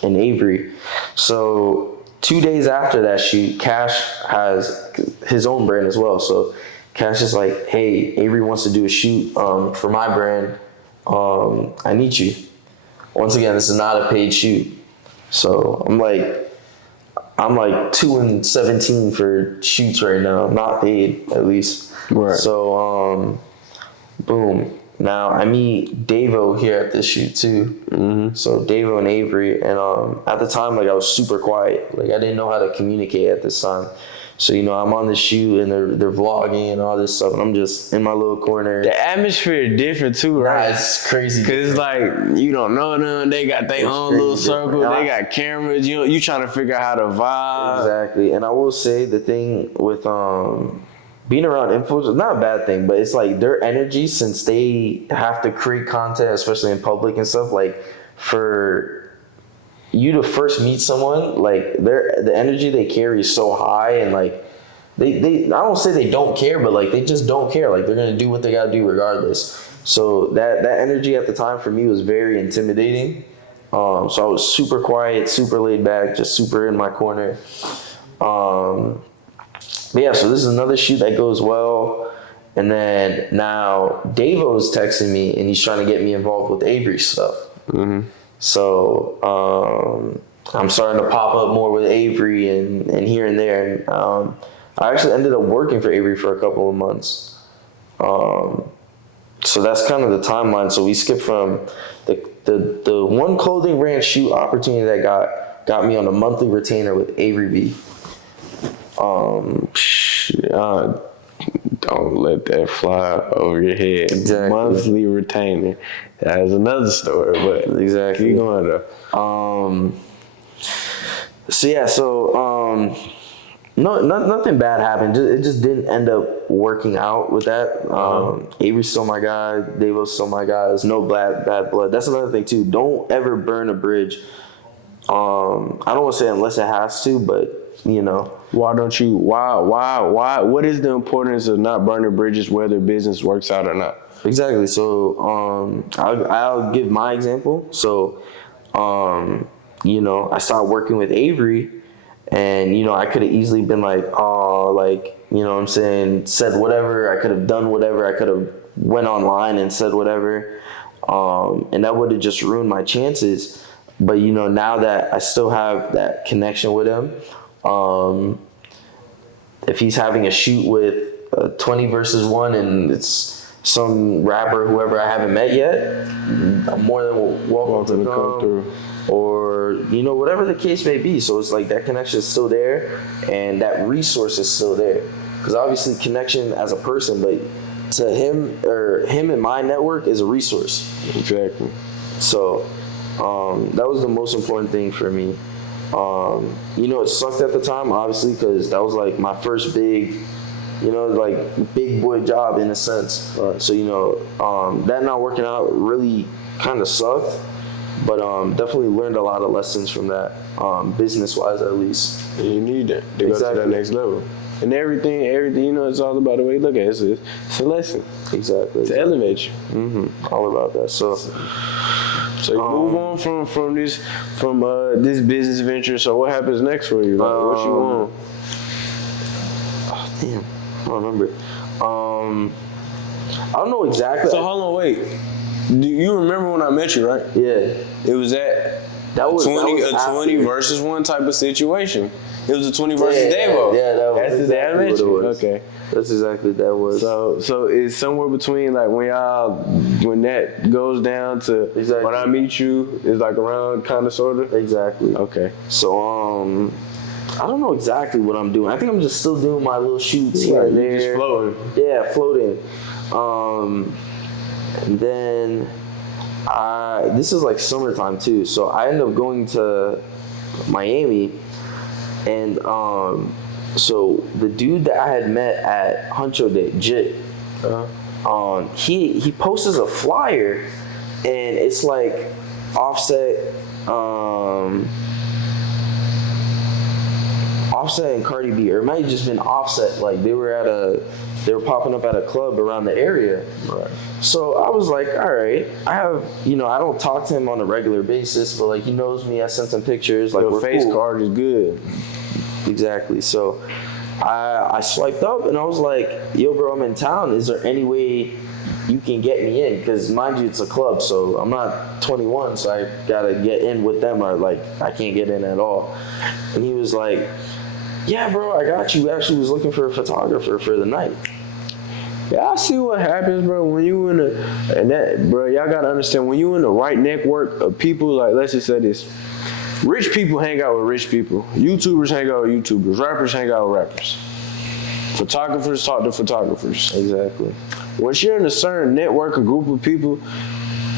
Avery. So 2 days after that shoot, Cash has his own brand as well. So Cash is like, "Hey, Avery wants to do a shoot for my brand. I need you." Once again, this is not a paid shoot. So I'm like 2-17 for shoots right now, not paid at least. Right. So boom. Now I meet Davo here at this shoot too. Mm-hmm. So Davo and Avery, and at the time, like I was super quiet. Like I didn't know how to communicate at this time. So I'm on the shoot and they're vlogging and all this stuff, and I'm just in my little corner. The atmosphere is different too, right? Nah, it's crazy. Cause it's like you don't know them. They got their own little circle. They got cameras. You trying to figure out how to vibe. Exactly. And I will say the thing with being around influencers, not a bad thing, but it's like their energy, since they have to create content, especially in public and stuff, like for you to first meet someone, like the energy they carry is so high, and like they I don't say they don't care, but like they just don't care. Like they're gonna do what they gotta do regardless. So that energy at the time for me was very intimidating. So I was super quiet, super laid back, just super in my corner. But yeah, so this is another shoot that goes well. And then now Davo's texting me and he's trying to get me involved with Avery's stuff. Mm-hmm. So I'm starting to pop up more with Avery and here and there. And I actually ended up working for Avery for a couple of months. So that's kind of the timeline. So we skipped from the one clothing brand shoot opportunity that got me on a monthly retainer with Avery B. Don't let that fly over your head. Exactly. Monthly retainer. That is another story, but Exactly. keep going though. Nothing bad happened. It just didn't end up working out with that. Avery's still my guy. David's still my guy. There's no bad blood. That's another thing too. Don't ever burn a bridge. I don't want to say unless it has to, but you know. Why don't you? Why? What is the importance of not burning bridges, whether business works out or not? Exactly. So I'll give my example. So you know, I started working with Avery, and you know, I could have easily been like, oh, like, you know what I'm saying, said whatever. I could have done whatever. I could have went online and said whatever, and that would have just ruined my chances. But you know, now that I still have that connection with him, if he's having a shoot with 20 versus 1 and it's some rapper, whoever I haven't met yet, I'm more than welcome to come through. Or, you know, whatever the case may be. So it's like that connection is still there and that resource is still there. Because obviously connection as a person, but to him and my network is a resource. Exactly. So that was the most important thing for me. You know, it sucked at the time, obviously, because that was like my first big, you know, like big boy job in a sense. So, you know, that not working out really kind of sucked, but definitely learned a lot of lessons from that, business-wise at least. And you need that to go to that next level. And everything, you know, it's all about the way you look at it. It's a lesson. Exactly. To elevate you. Mm-hmm. All about that. So you move on from this business venture. So what happens next for you? Like, what you want? Oh, damn, I don't remember. I don't know exactly. So hold on, wait. Do you remember when I met you, right? Yeah. It was that was 20 versus 1 type of situation. It was a 20 versus Taegoape. Yeah, that was That's exactly what it was. Okay. That's exactly what that was. So it's somewhere between like when that goes down to when I meet you, it's like around kind of sort of. Exactly. Okay. So I don't know exactly what I'm doing. I think I'm just still doing my little shoots here and there. Just floating. Yeah, floating. And then this is like summertime too. So I ended up going to Miami, and so the dude that I had met at Huncho Day, Jit, he posts a flyer, and it's like Offset and Cardi B, or it might have just been Offset. Like they were popping up at a club around the area. Right. So I was like, all right, I don't talk to him on a regular basis, but like he knows me. I sent some pictures. Like your face cool. card is good. Exactly. So I swiped up and I was like, yo, bro, I'm in town. Is there any way you can get me in? Because mind you, it's a club, so I'm not 21, so I gotta get in with them, or like I can't get in at all. And he was like, yeah, bro, I got you. Actually was looking for a photographer for the night. Yeah, I see what happens, bro. When you bro, y'all gotta understand, when you in the right network of people, like let's just say this. Rich people hang out with rich people. YouTubers hang out with YouTubers. Rappers hang out with rappers. Photographers talk to photographers. Exactly. Once you're in a certain network, a group of people,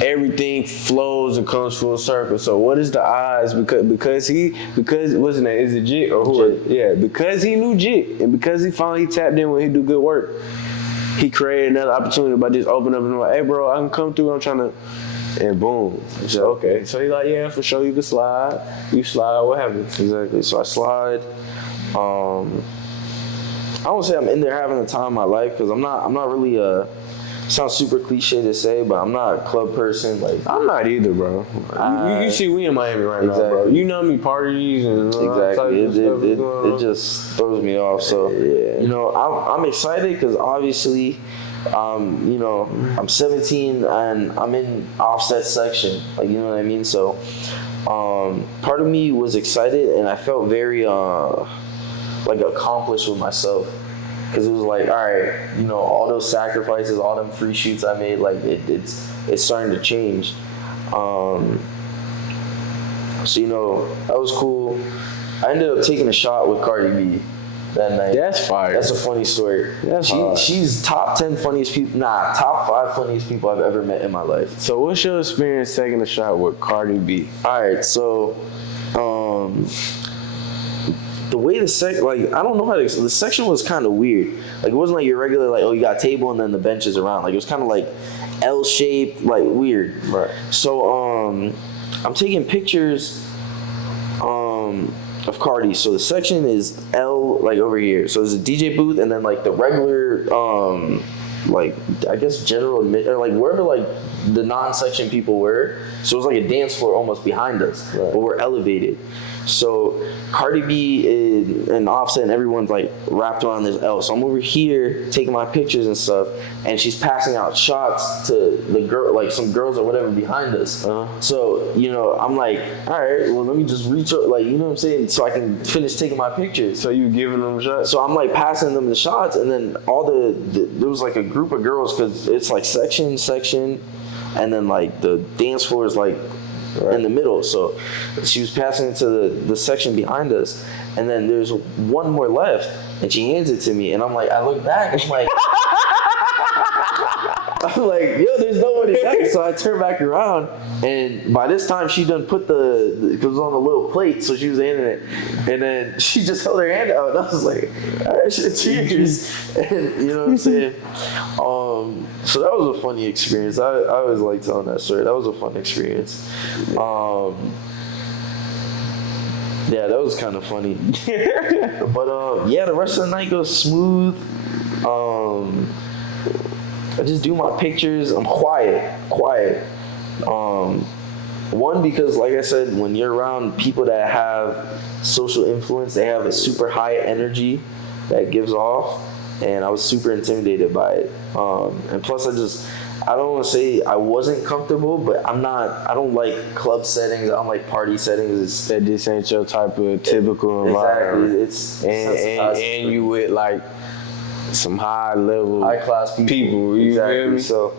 everything flows and comes full circle. So what is the odds? Because what's his name? Is it Jit or who? Jit. Yeah, because he knew Jit, and because he finally tapped in when he do good work, he created another opportunity by just opening up and like, hey bro, I can come through. I'm trying to. And boom. So, okay. So he's like, yeah, for sure you can slide. You slide, what happens? Exactly. So I slide. I don't say I'm in there having the time of my life, because I'm not really sounds super cliche to say, but I'm not a club person. Like I'm not either, bro. You see, we in Miami right now, bro. You know me, parties and exactly. It just throws me off. So you know, I'm excited because obviously, you know, I'm 17 and I'm in Offset section. Like, you know what I mean. So part of me was excited and I felt very like accomplished with myself. Because it was like, all right, you know, all those sacrifices, all them free shoots I made, like it's starting to change. So, you know, that was cool. I ended up taking a shot with Cardi B. that night. That's fire. That's a funny story. She's top 10 funniest people. Nah, top 5 funniest people I've ever met in my life. So what's your experience taking a shot with Cardi B? All right, so the way I don't know how to. The section was kind of weird. Like it wasn't like your regular like, oh, you got a table and then the benches around. Like it was kind of like L-shaped, like weird. Right. So I'm taking pictures of Cardi. So the section is L, like over here. So there's a DJ booth and then like the regular like I guess general admit or like wherever like the non-section people were. So it was like a dance floor almost behind us, right. But we're elevated. So Cardi B and Offset and everyone's like wrapped around this L. So I'm over here taking my pictures and stuff, and she's passing out shots to the girl, like some girls or whatever behind us. So I'm like, all right, well let me just reach up, like you know what I'm saying, so I can finish taking my pictures. So you giving them shots? So I'm like passing them the shots, and then all there was like a group of girls because it's like section, and then like the dance floor is like. Right. In the middle, so she was passing it to the section behind us, and then there's one more left, and she hands it to me, and I'm like, I look back, I'm like, yo, there's nobody next. So I turn back around, and by this time she done put it was on a little plate, so she was handing it, and then she just held her hand out, and I was like, all right, cheers, and you know what I'm saying. So that was a funny experience. I always like telling that story. That was a fun experience. Yeah, that was kind of funny. But yeah, the rest of the night goes smooth. I just do my pictures. I'm quiet. One, because like I said, when you're around people that have social influence, they have a super high energy that gives off, and I was super intimidated by it. And plus I don't want to say I wasn't comfortable, but I don't like club settings. I don't like party settings. That this ain't your type of typical environment. Exactly. And you with like some high class people. You exactly. Feel me? So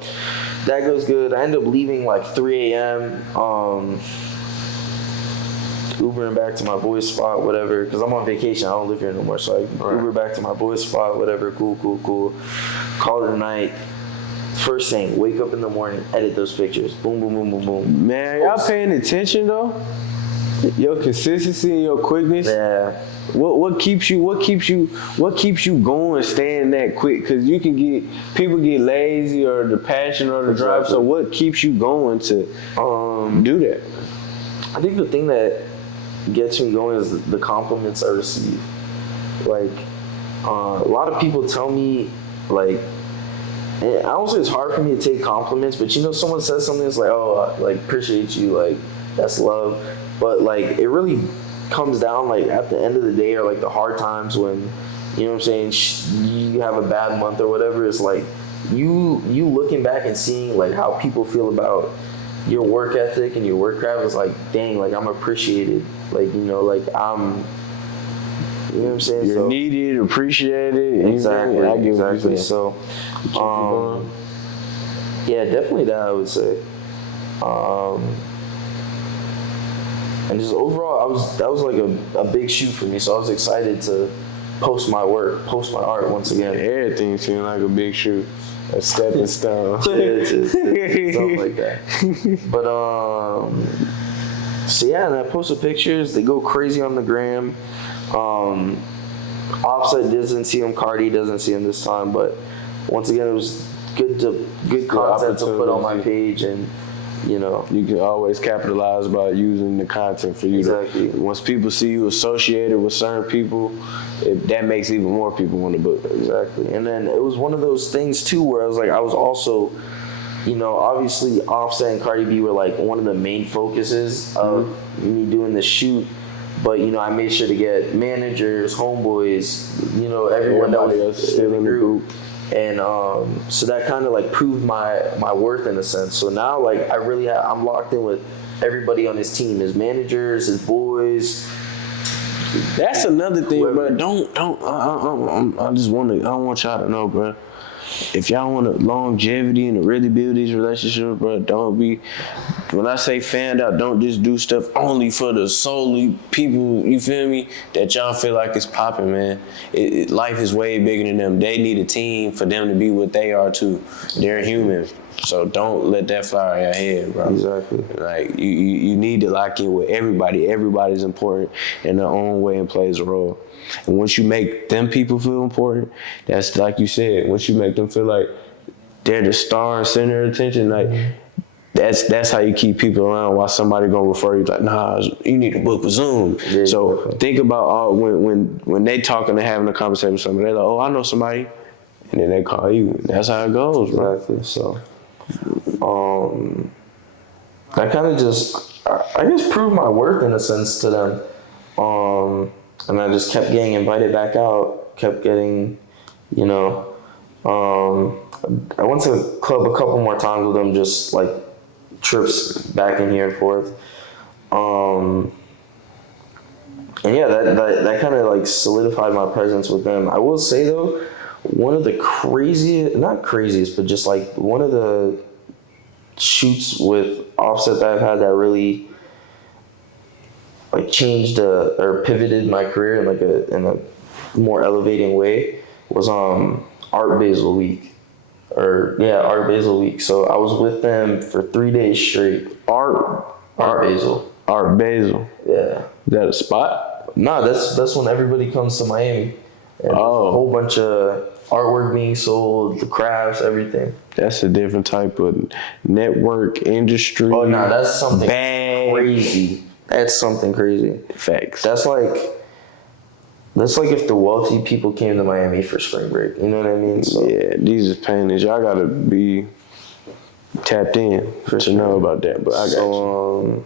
that goes good. I end up leaving like 3 a.m. Ubering back to my boy's spot, whatever, because I'm on vacation. I don't live here no more, so I Uber back to my boy's spot, whatever. Cool. Call it a night. First thing, wake up in the morning, edit those pictures. Boom. Man, y'all paying attention though? Your consistency and your quickness. Yeah. What keeps you going, staying that quick? Because people get lazy or the passion or the drive. So what keeps you going to do that? I think the thing that gets me going is the compliments I receive. Like a lot of people tell me, like, and I don't say it's hard for me to take compliments, but someone says something that's like, oh, I, like, appreciate you, like, that's love. But like it really comes down like at the end of the day, or like the hard times when, you know what I'm saying, you have a bad month or whatever. It's like you looking back and seeing like how people feel about your work ethic and your work craft is like, dang, like I'm appreciated. Like, like I'm, you know what I'm saying? You're needed, appreciated. Exactly. I get exactly. So, yeah, definitely that I would say. And just overall, that was like a big shoot for me. So I was excited to post my art once again. Everything seemed like a big shoot, a stepping stone. It's something like that. But so yeah, and I posted pictures. They go crazy on the gram. Offset doesn't see him. Cardi doesn't see him this time. But once again, it was good content to put on my page, and you can always capitalize by using the content for you. Exactly. Once people see you associated with certain people, that makes even more people want to book. Exactly. And then it was one of those things too where I was also, obviously Offset and Cardi B were like one of the main focuses of me doing the shoot. But I made sure to get managers, homeboys, everyone that was still in the group. And so that kind of like proved my worth in a sense. So now like I'm locked in with everybody on his team, his managers, his boys. That's another thing, bro. I don't want y'all to know, bro. if y'all want a longevity and to really build these relationships, bro, don't be. When I say fanned out, don't just do stuff only for the solely people. You feel me? That y'all feel like it's popping, man. Life is way bigger than them. They need a team for them to be what they are too. They're human. So don't let that fly out your head, bro. Exactly. Like you need to lock in with everybody. Everybody's important in their own way and plays a role. And once you make them people feel important, that's like you said. Once you make them feel like they're the star and center of attention, like that's how you keep people around. While somebody gonna refer you like, nah, you need to book with Zoom. Yeah, so definitely. think about when they talking and having a conversation with somebody, they're like, oh, I know somebody, and then they call you. That's how it goes, bro. Exactly. So, I kind of just, I guess, proved my worth in a sense to them. And I just kept getting invited back out, kept getting, you know, I went to the club a couple more times with them, just like trips back and here and forth. And yeah, that kind of like solidified my presence with them. I will say though, one of the not craziest, but just like one of the shoots with Offset that I've had that really like changed or pivoted my career in a more elevating way was Art Basel Week. Art Basel Week. So I was with them for 3 days straight. Art Basel. Art Basel. Yeah. Is that a spot? Nah, that's when everybody comes to Miami. And a whole bunch of artwork being sold, the crafts, everything. That's a different type of network industry. Oh, no, that's something bag. crazy. That's something crazy. Facts. That's like if the wealthy people came to Miami for spring break. You know what I mean? So, yeah, these is paintings. Y'all gotta be tapped in to know about that. But I got you.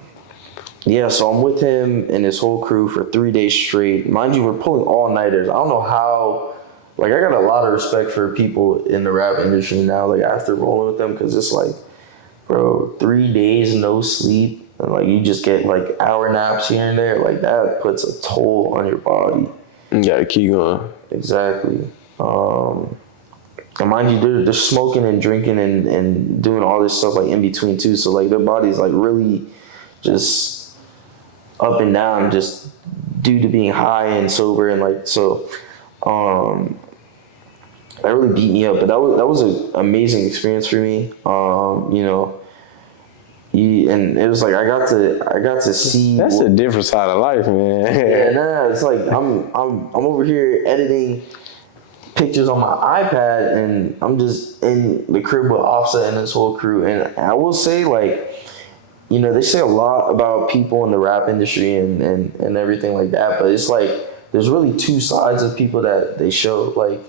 Yeah, so I'm with him and his whole crew for 3 days straight. Mind you, we're pulling all-nighters. I don't know how. Like, I got a lot of respect for people in the rap industry now, like, after rolling with them, because it's like, bro, 3 days, no sleep, and, like, you just get, like, hour naps here and there. Like, that puts a toll on your body. You gotta keep going. Exactly. And mind you, they're smoking and drinking and doing all this stuff, like, in between, too. So, like, their body's, like, really just up and down just due to being high and sober. And, like, so... that really beat me up, but that was an amazing experience for me. You know, and it was like I got to see. That's a different side of life, man. Yeah, nah, it's like I'm over here editing pictures on my iPad, and I'm just in the crib with Offset and his whole crew. And I will say, like, you know, they say a lot about people in the rap industry and everything like that, but it's like there's really two sides of people that they show. Like,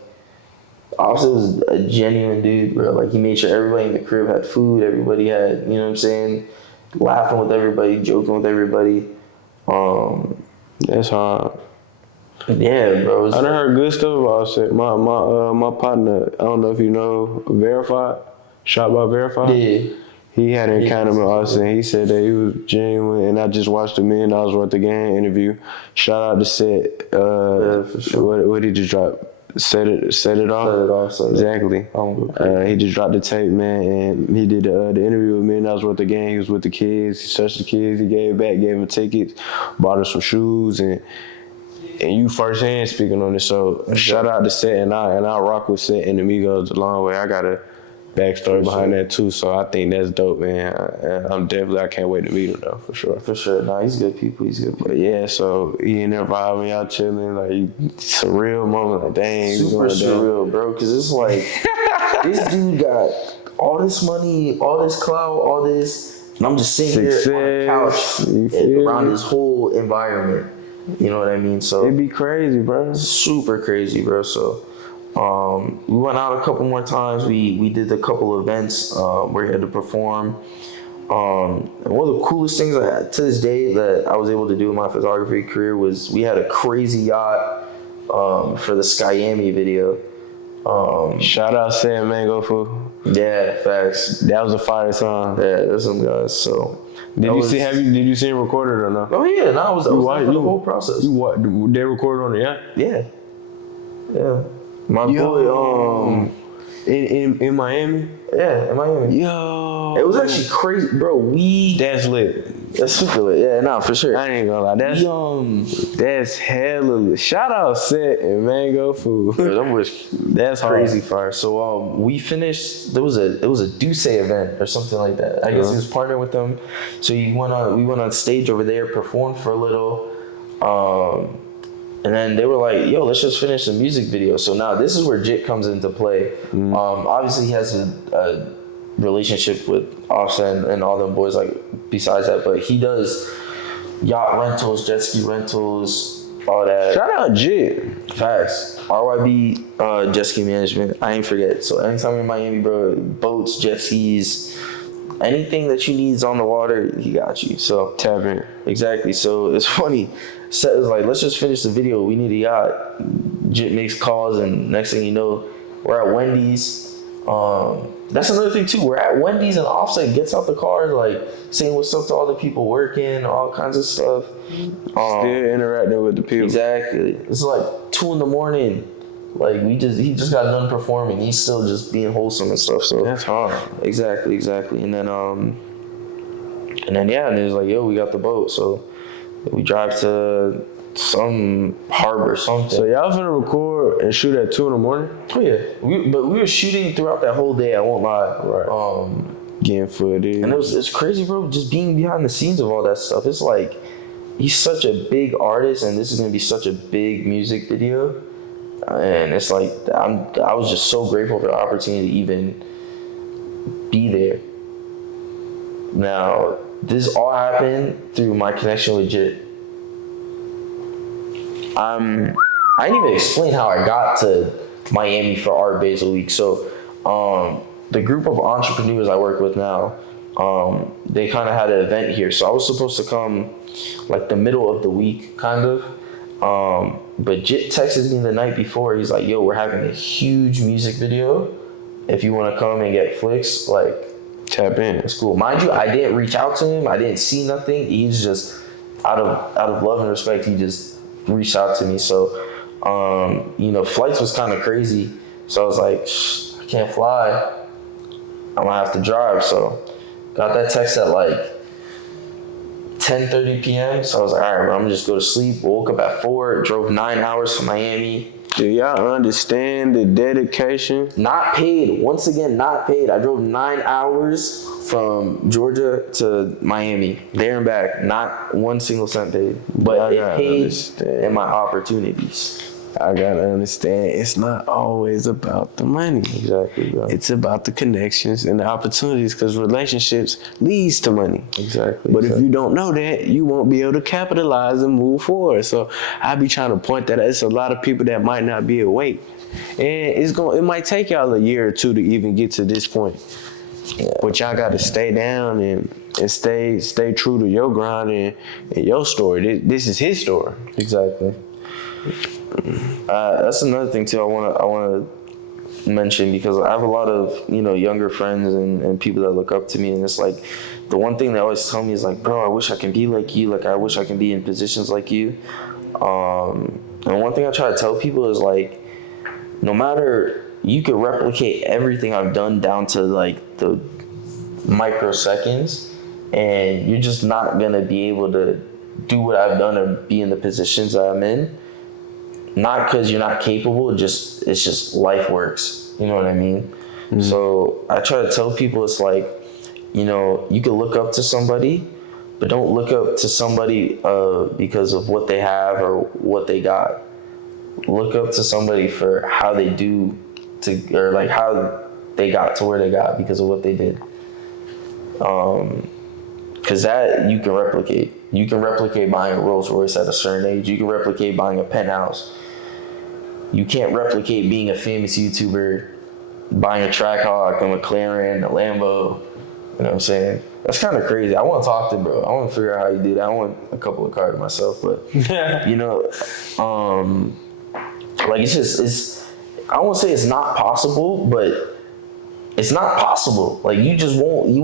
Offset was a genuine dude, bro. Like, he made sure everybody in the crib had food, everybody had, you know what I'm saying, laughing with everybody, joking with everybody. That's hard. Yeah, bro. I done heard good stuff about Offset. My partner, I don't know if you know, Verified, Shot by Verified. Yeah. He had an encounter with Offset. He said that he was genuine, and I just watched the $1 million worth of game interview. Shout out to Set. Yeah, for sure. What did he just drop? Set it off. Set it off. Exactly. He He just dropped the tape, man, and he did the interview with $1 million worth of game. He was with the kids. He touched the kids. He gave back, gave them tickets, bought them some shoes, and you firsthand speaking on this. So shout out to Set, and I rock with Set and the Migos a long way. I got a backstory behind that too, so I think that's dope, man. I can't wait to meet him though, for sure. For sure. Nah, he's good people. But yeah, so he in there vibing, y'all chilling, like it's a real moment, like dang. Super surreal, bro, because it's like this dude got all this money, all this clout, all this, and I'm just sitting here on the couch around this whole environment. You know what I mean? So it'd be crazy, bro. Super crazy, bro. So we went out a couple more times. We did a couple events where he had to perform. And one of the coolest things to this day that I was able to do in my photography career was we had a crazy yacht for the Skyami video. Shout out Sam Mango for. Yeah, facts. That was a fire song. Yeah, there's some guys. So did you see him recorded or not? Oh yeah, no, that was the whole process. They recorded on the yacht? Yeah. My boy, In Miami? Yeah, in Miami. Yo. It was actually crazy, bro. That's lit. That's super lit. Yeah, nah, for sure. I ain't gonna lie. That's hella lit. Shout out Set and Mango Food. Bro, them was That's crazy hard. fire. So we finished. It was a Duce event or something like that. I guess he was partnering with them. So we went on stage over there, performed for a little, and then they were like, "Yo, let's just finish the music video." So now this is where Jit comes into play. Obviously, he has a relationship with Offset and all them boys. Like besides that, but he does yacht rentals, jet ski rentals, all that. Shout out Jit. Facts. RYB jet ski management. I ain't forget. So anytime in Miami, bro, boats, jet skis, anything that you need is on the water, he got you. So Tap in. exactly. So it's funny. Seth is like, let's just finish the video. We need a yacht. Jit makes calls, and next thing you know, we're at Wendy's. That's another thing too. We're at Wendy's, and Offset gets out the car, like saying what's up to all the people working, all kinds of stuff. Still interacting with the people. Exactly. It's like 2 a.m. Like he just got done performing. He's still just being wholesome and stuff. So That's hard. Exactly. And then yeah, and it was like, yo, we got the boat. So we drive to some harbor, something. So y'all finna record and shoot at 2 a.m? Oh yeah, but we were shooting throughout that whole day. I won't lie. Right. Getting footage. And it's crazy, bro. Just being behind the scenes of all that stuff. It's like he's such a big artist, and this is gonna be such a big music video. And it's like I was just so grateful for the opportunity to even be there. Now this all happened through my connection with Jit. I didn't even explain how I got to Miami for Art Basel Week. So, the group of entrepreneurs I work with now, they kind of had an event here. So I was supposed to come like the middle of the week, kind of. But Jit texted me the night before. He's like, yo, we're having a huge music video. If you want to come and get flicks, like, tap in. It's cool. Mind you, I didn't reach out to him. I didn't see nothing. He's just out of love and respect. He just reached out to me. So, flights was kind of crazy. So I was like, I can't fly. I'm gonna have to drive. So got that text at like 10:30 p.m. So I was like, all right, bro, I'm gonna just go to sleep. Woke up at 4, drove 9 hours from Miami. Do y'all understand the dedication? Not paid. Once again, not paid. I drove 9 hours from Georgia to Miami, there and back. Not one single cent paid. But it paid in my opportunities. I gotta understand, it's not always about the money. Exactly, bro. It's about the connections and the opportunities, because relationships leads to money. Exactly. But if you don't know that, you won't be able to capitalize and move forward. So I be trying to point that out. It's a lot of people that might not be awake, and it might take y'all a year or two to even get to this point. Yeah. But y'all got to stay down and stay true to your grind and your story. This is his story. Exactly. That's another thing too. I want to mention, because I have a lot of younger friends and people that look up to me, and it's like the one thing they always tell me is like, bro, I wish I can be like you. Like I wish I can be in positions like you. And one thing I try to tell people is like, no matter, you could replicate everything I've done down to like the microseconds, and you're just not gonna be able to do what I've done or be in the positions that I'm in. Not because you're not capable, it's just life works. You know what I mean? Mm-hmm. So I try to tell people, it's like, you can look up to somebody, but don't look up to somebody because of what they have or what they got. Look up to somebody for how they do or like how they got to where they got because of what they did. Because that you can replicate. You can replicate buying a Rolls Royce at a certain age. You can replicate buying a penthouse. You can't replicate being a famous YouTuber, buying a Trackhawk, a McLaren, a Lambo. You know what I'm saying? That's kind of crazy. I want to talk to bro. I want to figure out how you do that. I want a couple of cars myself, but like it's I won't say it's not possible, but it's not possible. Like you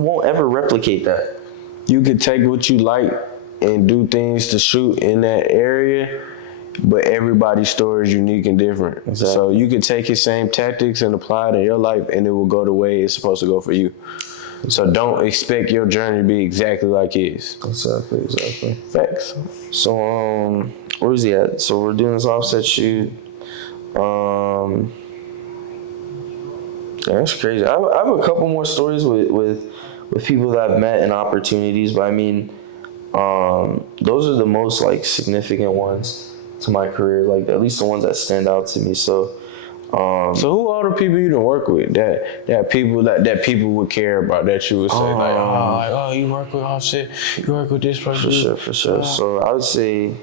won't ever replicate that. You could take what you like and do things to shoot in that area, but everybody's story is unique and different. Exactly. So you can take his same tactics and apply it in your life, and it will go the way it's supposed to go for you. So don't expect your journey to be exactly like his. Exactly. Facts. So where is he at? So we're doing this offset shoot. That's crazy. I have a couple more stories with people that I've met and opportunities, but I mean, those are the most like significant ones to my career, like at least the ones that stand out to me. So who are the people you don't work with that people would care about, that you would say you work with Offset, you work with this person? For sure. So I would say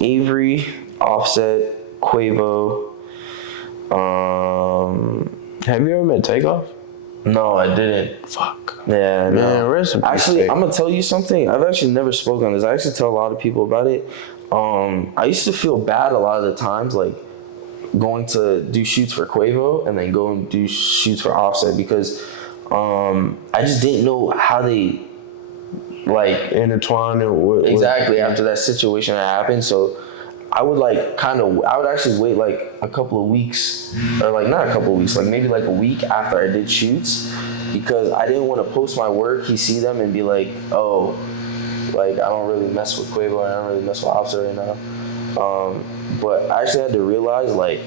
Avery, Offset, Quavo. Have you ever met Taegoape? No, I didn't. Fuck. Yeah, man. No. Actually, I'm gonna tell you something. I've actually never spoken on this. I actually tell a lot of people about it. I used to feel bad a lot of the times, like going to do shoots for Quavo and then go and do shoots for Offset, because I just didn't know how they like intertwined exactly after that situation that happened. So I would I would actually wait like a couple of weeks, or like not a couple of weeks, like maybe like a week after I did shoots, because I didn't want to post my work, he see them and be like, oh, like I don't really mess with Quavo, I don't really mess with Offset right now. But I actually had to realize, like,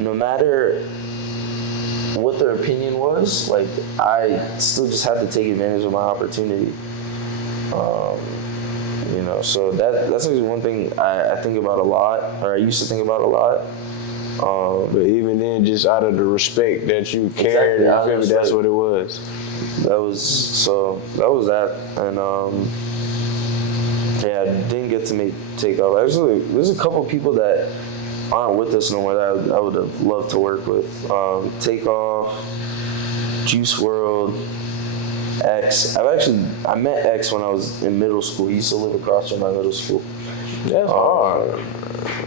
no matter what their opinion was, like I still just had to take advantage of my opportunity. So that's actually one thing I think about a lot, or I used to think about a lot. But even then, just out of the respect that you carried, exactly, that's what it was. That was that, and I didn't get to meet Takeoff. Actually, there's a couple people that aren't with us no more that I would have loved to work with. Takeoff, Juice WRLD, X. I met X when I was in middle school. He used to live across from my middle school. That's hard.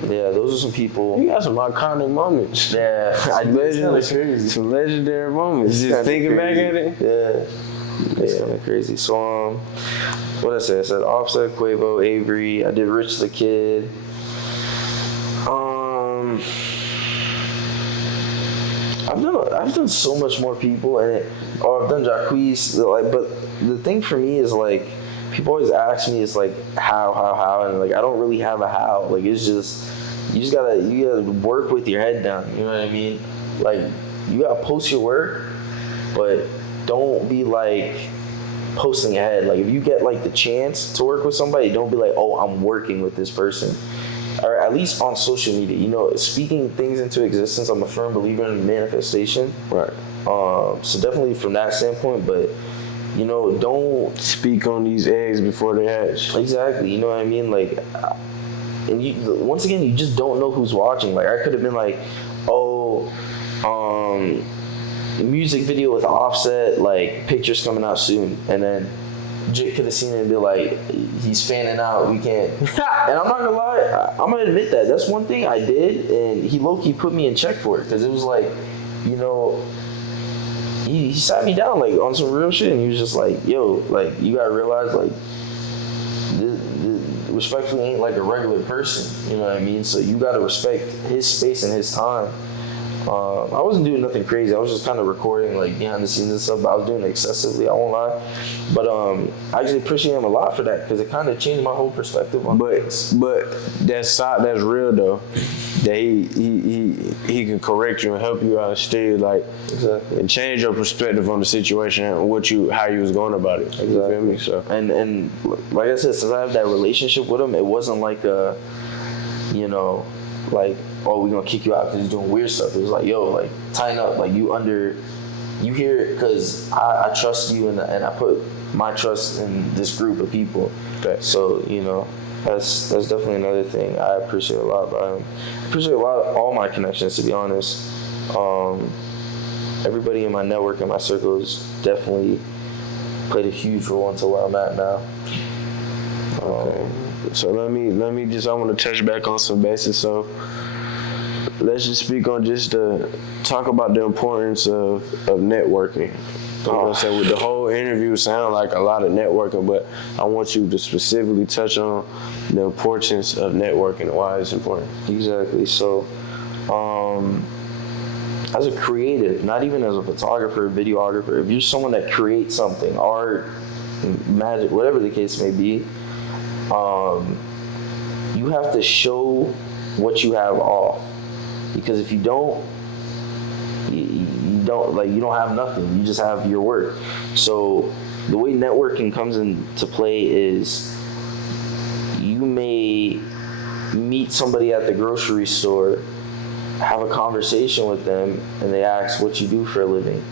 Yeah, those are some people. You got some iconic moments. Yeah, some legendary moments. Just thinking back at it. Yeah, it's kind of crazy. So, what did I say? I said Offset, Quavo, Avery. I did Rich the Kid. I've done so much more people, and I've done Jacquees. Like, but the thing for me is like, people always ask me, it's like how, and like I don't really have a how. Like it's just you gotta work with your head down. You know what I mean? Like you gotta post your work, but don't be like posting ahead. Like if you get like the chance to work with somebody, don't be like, oh, I'm working with this person. Or at least on social media, speaking things into existence. I'm a firm believer in manifestation. Right. So definitely from that standpoint, but don't speak on these eggs before they hatch. Exactly. You know what I mean? Like, and once again, you just don't know who's watching. Like I could have been like, oh, music video with Offset, like pictures coming out soon, and then Jake could have seen it and be like, he's fanning out, we can't. And I'm not gonna lie, I'm gonna admit that's one thing I did, and he low-key put me in check for it, because it was like, he sat me down like on some real shit, and he was just like, yo, like you gotta realize, like this respectfully ain't like a regular person, you know what I mean? So you gotta respect his space and his time. I wasn't doing nothing crazy. I was just kind of recording like behind the scenes and stuff, but I was doing it excessively, I won't lie. But I actually appreciate him a lot for that, because it kind of changed my whole perspective on things. But that's real though. That he can correct you and help you out and still like exactly and change your perspective on the situation and how you was going about it. Exactly. You feel me? So and like I said, since I have that relationship with him, it wasn't like a like, oh, we're gonna kick you out because you're doing weird stuff. It was like, yo, like tighten up, like you hear it, because I trust you, and I put my trust in this group of people. Okay. So that's definitely another thing I appreciate a lot about him. I appreciate a lot of all my connections, to be honest. Everybody in my network and my circles definitely played a huge role into where I'm at now. Okay. So let me I want to touch back on some bases. So let's just speak on talk about the importance of networking I'm gonna say with the whole interview sound like a lot of networking, but I want you to specifically touch on the importance of networking and why it's important. Exactly. So, as a creative, not even as a photographer, videographer, if you're someone that creates something, art, magic, whatever the case may be, you have to show what you have off. Because if you don't, you don't have nothing. You just have your work. So the way networking comes into play is you may meet somebody at the grocery store, have a conversation with them, and they ask what you do for a living.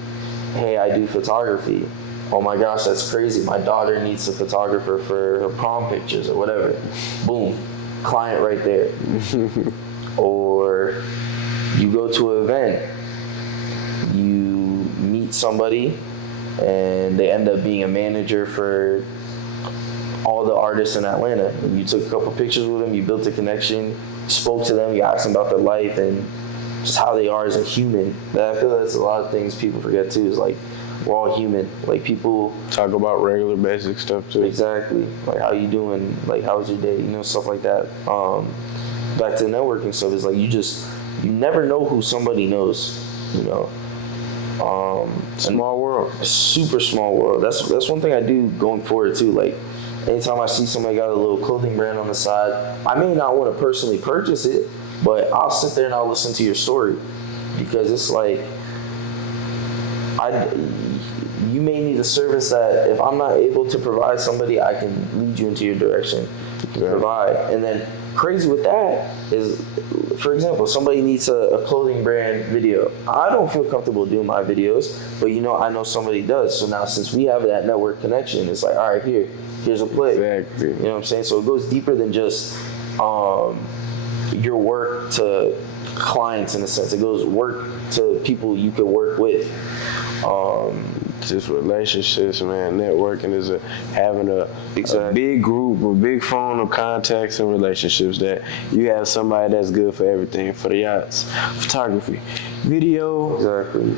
Hey, I do photography. Oh my gosh, that's crazy. My daughter needs a photographer for her prom pictures or whatever. Boom, client right there. Or you go to an event, you meet somebody, and they end up being a manager for all the artists in Atlanta. And you took a couple pictures with them, you built a connection, spoke to them, you asked them about their life and just how they are as a human. I feel that's a lot of things people forget too, is like, we're all human. Like, people talk about regular basic stuff too. Exactly. Like, how you doing? Like, how was your day? You know, stuff like that. Back to the networking stuff, is like, you never know who somebody knows, you know. Small world. A super small world. That's one thing I do going forward too. Like, anytime I see somebody got a little clothing brand on the side, I may not want to personally purchase it, but I'll sit there and I'll listen to your story, because it's like, you may need a service that if I'm not able to provide somebody, I can lead you into your direction to provide. And then crazy with that is, for example, somebody needs a clothing brand video. I don't feel comfortable doing my videos, but I know somebody does. So now, since we have that network connection, it's like, all right, here's a play. Exactly. You know what I'm saying? So it goes deeper than just your work to clients, in a sense. It goes work to people you could work with. Just relationships, man. Networking is having a big group, a big phone of contacts and relationships, that you have somebody that's good for everything, for the yachts, photography, video, exactly,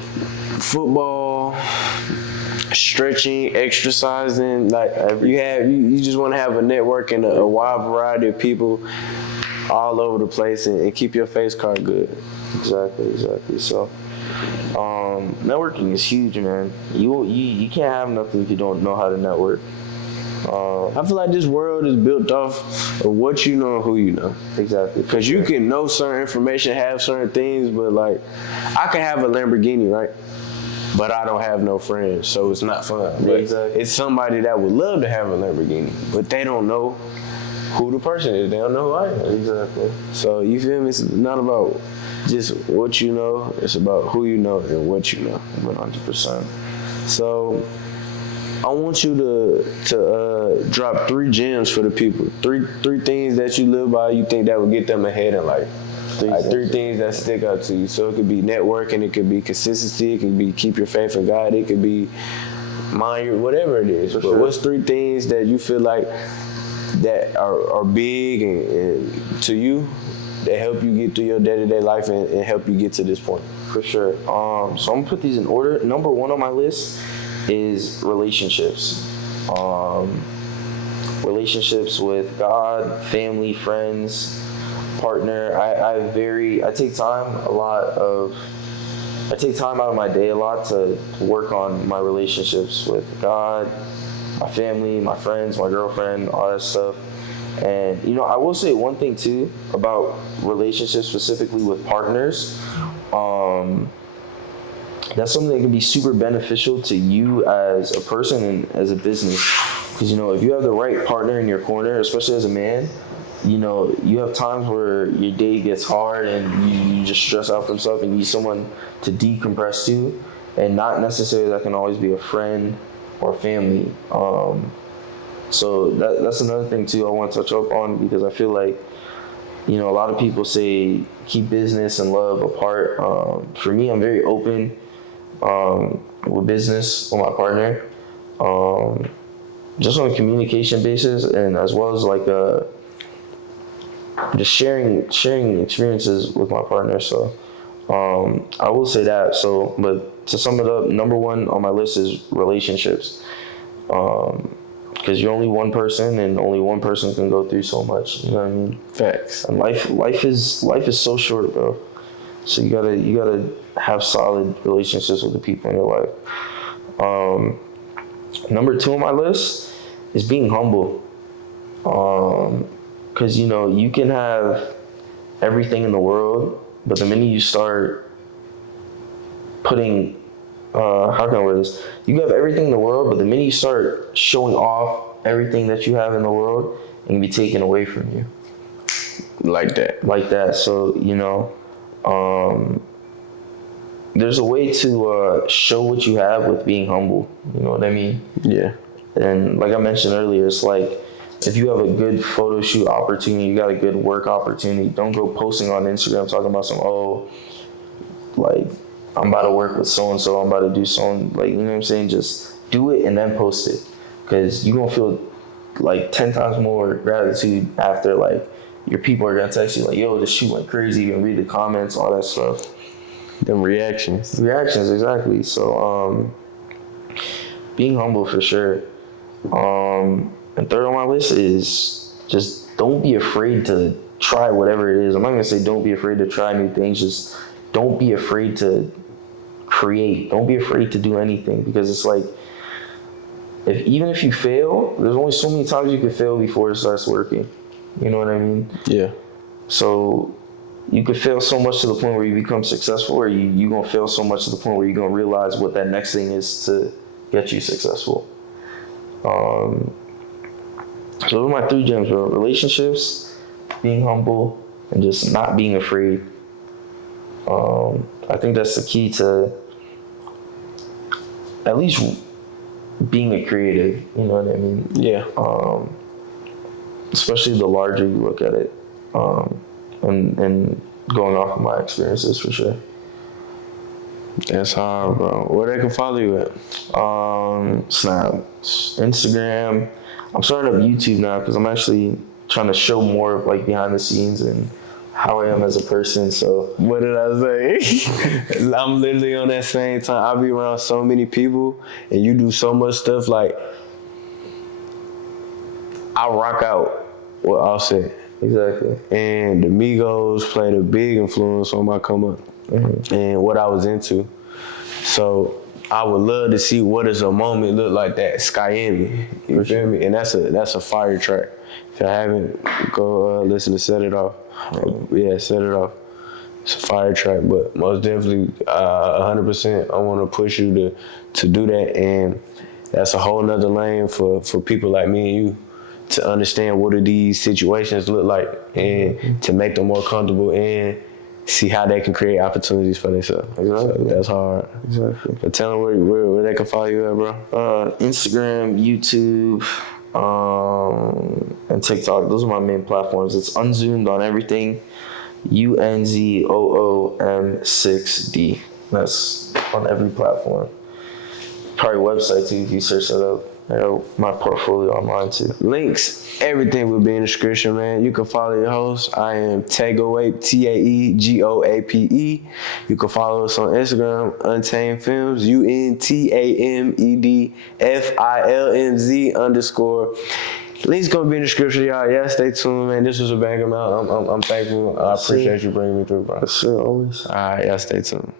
football, stretching, exercising. Like, you just want to have a network and a wide variety of people all over the place, and keep your face card good. Exactly. So, networking is huge, man. You can't have nothing if you don't know how to network. I feel like this world is built off of what you know and who you know. Exactly. Because you can know certain information, have certain things, but like, I can have a Lamborghini, right? But I don't have no friends, so it's not fun. But exactly. It's somebody that would love to have a Lamborghini, but they don't know who the person is. They don't know who I am. Exactly. So, you feel me? It's not about just what you know, it's about who you know and what you know. 100%. So, I want you to drop 3 gems for the people. Three things that you live by, you think that would get them ahead in life. Three things that stick out to you. So it could be networking, it could be consistency, it could be keep your faith in God, it could be whatever it is. But what's 3 things that you feel like that are big and to you, that help you get through your day-to-day life and help you get to this point? For sure. So I'm gonna put these in order. Number 1 on my list is relationships. Relationships with God, family, friends, partner. I take time out of my day a lot to work on my relationships with God, my family, my friends, my girlfriend, all that stuff. And I will say one thing too about relationships, specifically with partners. That's something that can be super beneficial to you as a person and as a business. Because if you have the right partner in your corner, especially as a man, you have times where your day gets hard and you just stress out from stuff and you need someone to decompress to, and not necessarily that can always be a friend or family. So that's another thing too I want to touch up on, because I feel like, a lot of people say keep business and love apart. For me, I'm very open with business with my partner, just on a communication basis, and as well as like just sharing experiences with my partner. So I will say that. So, but to sum it up, number one on my list is relationships. Because you're only one person, and only one person can go through so much. You know what I mean? Facts. And life is so short, bro. So you gotta have solid relationships with the people in your life. Number two on my list is being humble. Because you can have everything in the world, but the minute you start putting, how can I word this? You have everything in the world, but the minute you start showing off everything that you have in the world, it can be taken away from you. Like that. So, there's a way to show what you have with being humble. You know what I mean? Yeah. And like I mentioned earlier, it's like if you have a good photo shoot opportunity, you got a good work opportunity, don't go posting on Instagram talking about like, I'm about to work with so-and-so, I'm about to do like, you know what I'm saying? Just do it and then post it. Because you're going to feel like 10 times more gratitude after, like, your people are going to text you like, yo, this shoot went crazy. You can read the comments, all that stuff. Them reactions. Reactions, exactly. So, being humble for sure. And third on my list is just don't be afraid to try whatever it is. I'm not going to say don't be afraid to try new things. Just don't be afraid to create. Don't be afraid to do anything, because it's like, even if you fail, there's only so many times you can fail before it starts working. You know what I mean? Yeah. So you could fail so much to the point where you become successful, or you're going to fail so much to the point where you're going to realize what that next thing is to get you successful. So those are my 3 gems, bro. Relationships, being humble, and just not being afraid. I think that's the key to at least being a creative, you know what I mean? Yeah. Especially the larger you look at it, and going off of my experiences for sure. That's hard, bro. Where they can follow you at? Snap, Instagram. I'm starting up YouTube now because I'm actually trying to show more of like behind the scenes and how I am as a person. So What did I say? I'm literally on that same time. I be around so many people, and you do so much stuff. Like, I rock out with Offset. exactly. And the Migos played a big influence on my come up and what I was into. So I would love to see what does a moment look like that Skyami. You feel me? And that's a fire track. If you haven't, go listen to Set It Off. Yeah, Set It Off. It's a fire track, but most definitely 100%. I want to push you to do that, and that's a whole nother lane for people like me and you to understand what do these situations look like, and to make them more comfortable and see how they can create opportunities for themselves. Exactly. So that's hard. Exactly. But tell them where they can follow you at, bro. Instagram, YouTube, and TikTok. Those are my main platforms. It's Unzoomed on everything. Unzoom6d. That's on every platform. Probably website too if you search that up. I got my portfolio online too. Links, everything will be in the description, man. You can follow your host. I am Taegoape, Taegoape. You can follow us on Instagram, Untamed Films, UNTAMEDFILMZ_. Links gonna be in the description, y'all. Yeah, stay tuned, man. This was a banger, man. I'm thankful. I appreciate you bringing me through, bro. For sure, always. All right, y'all stay tuned.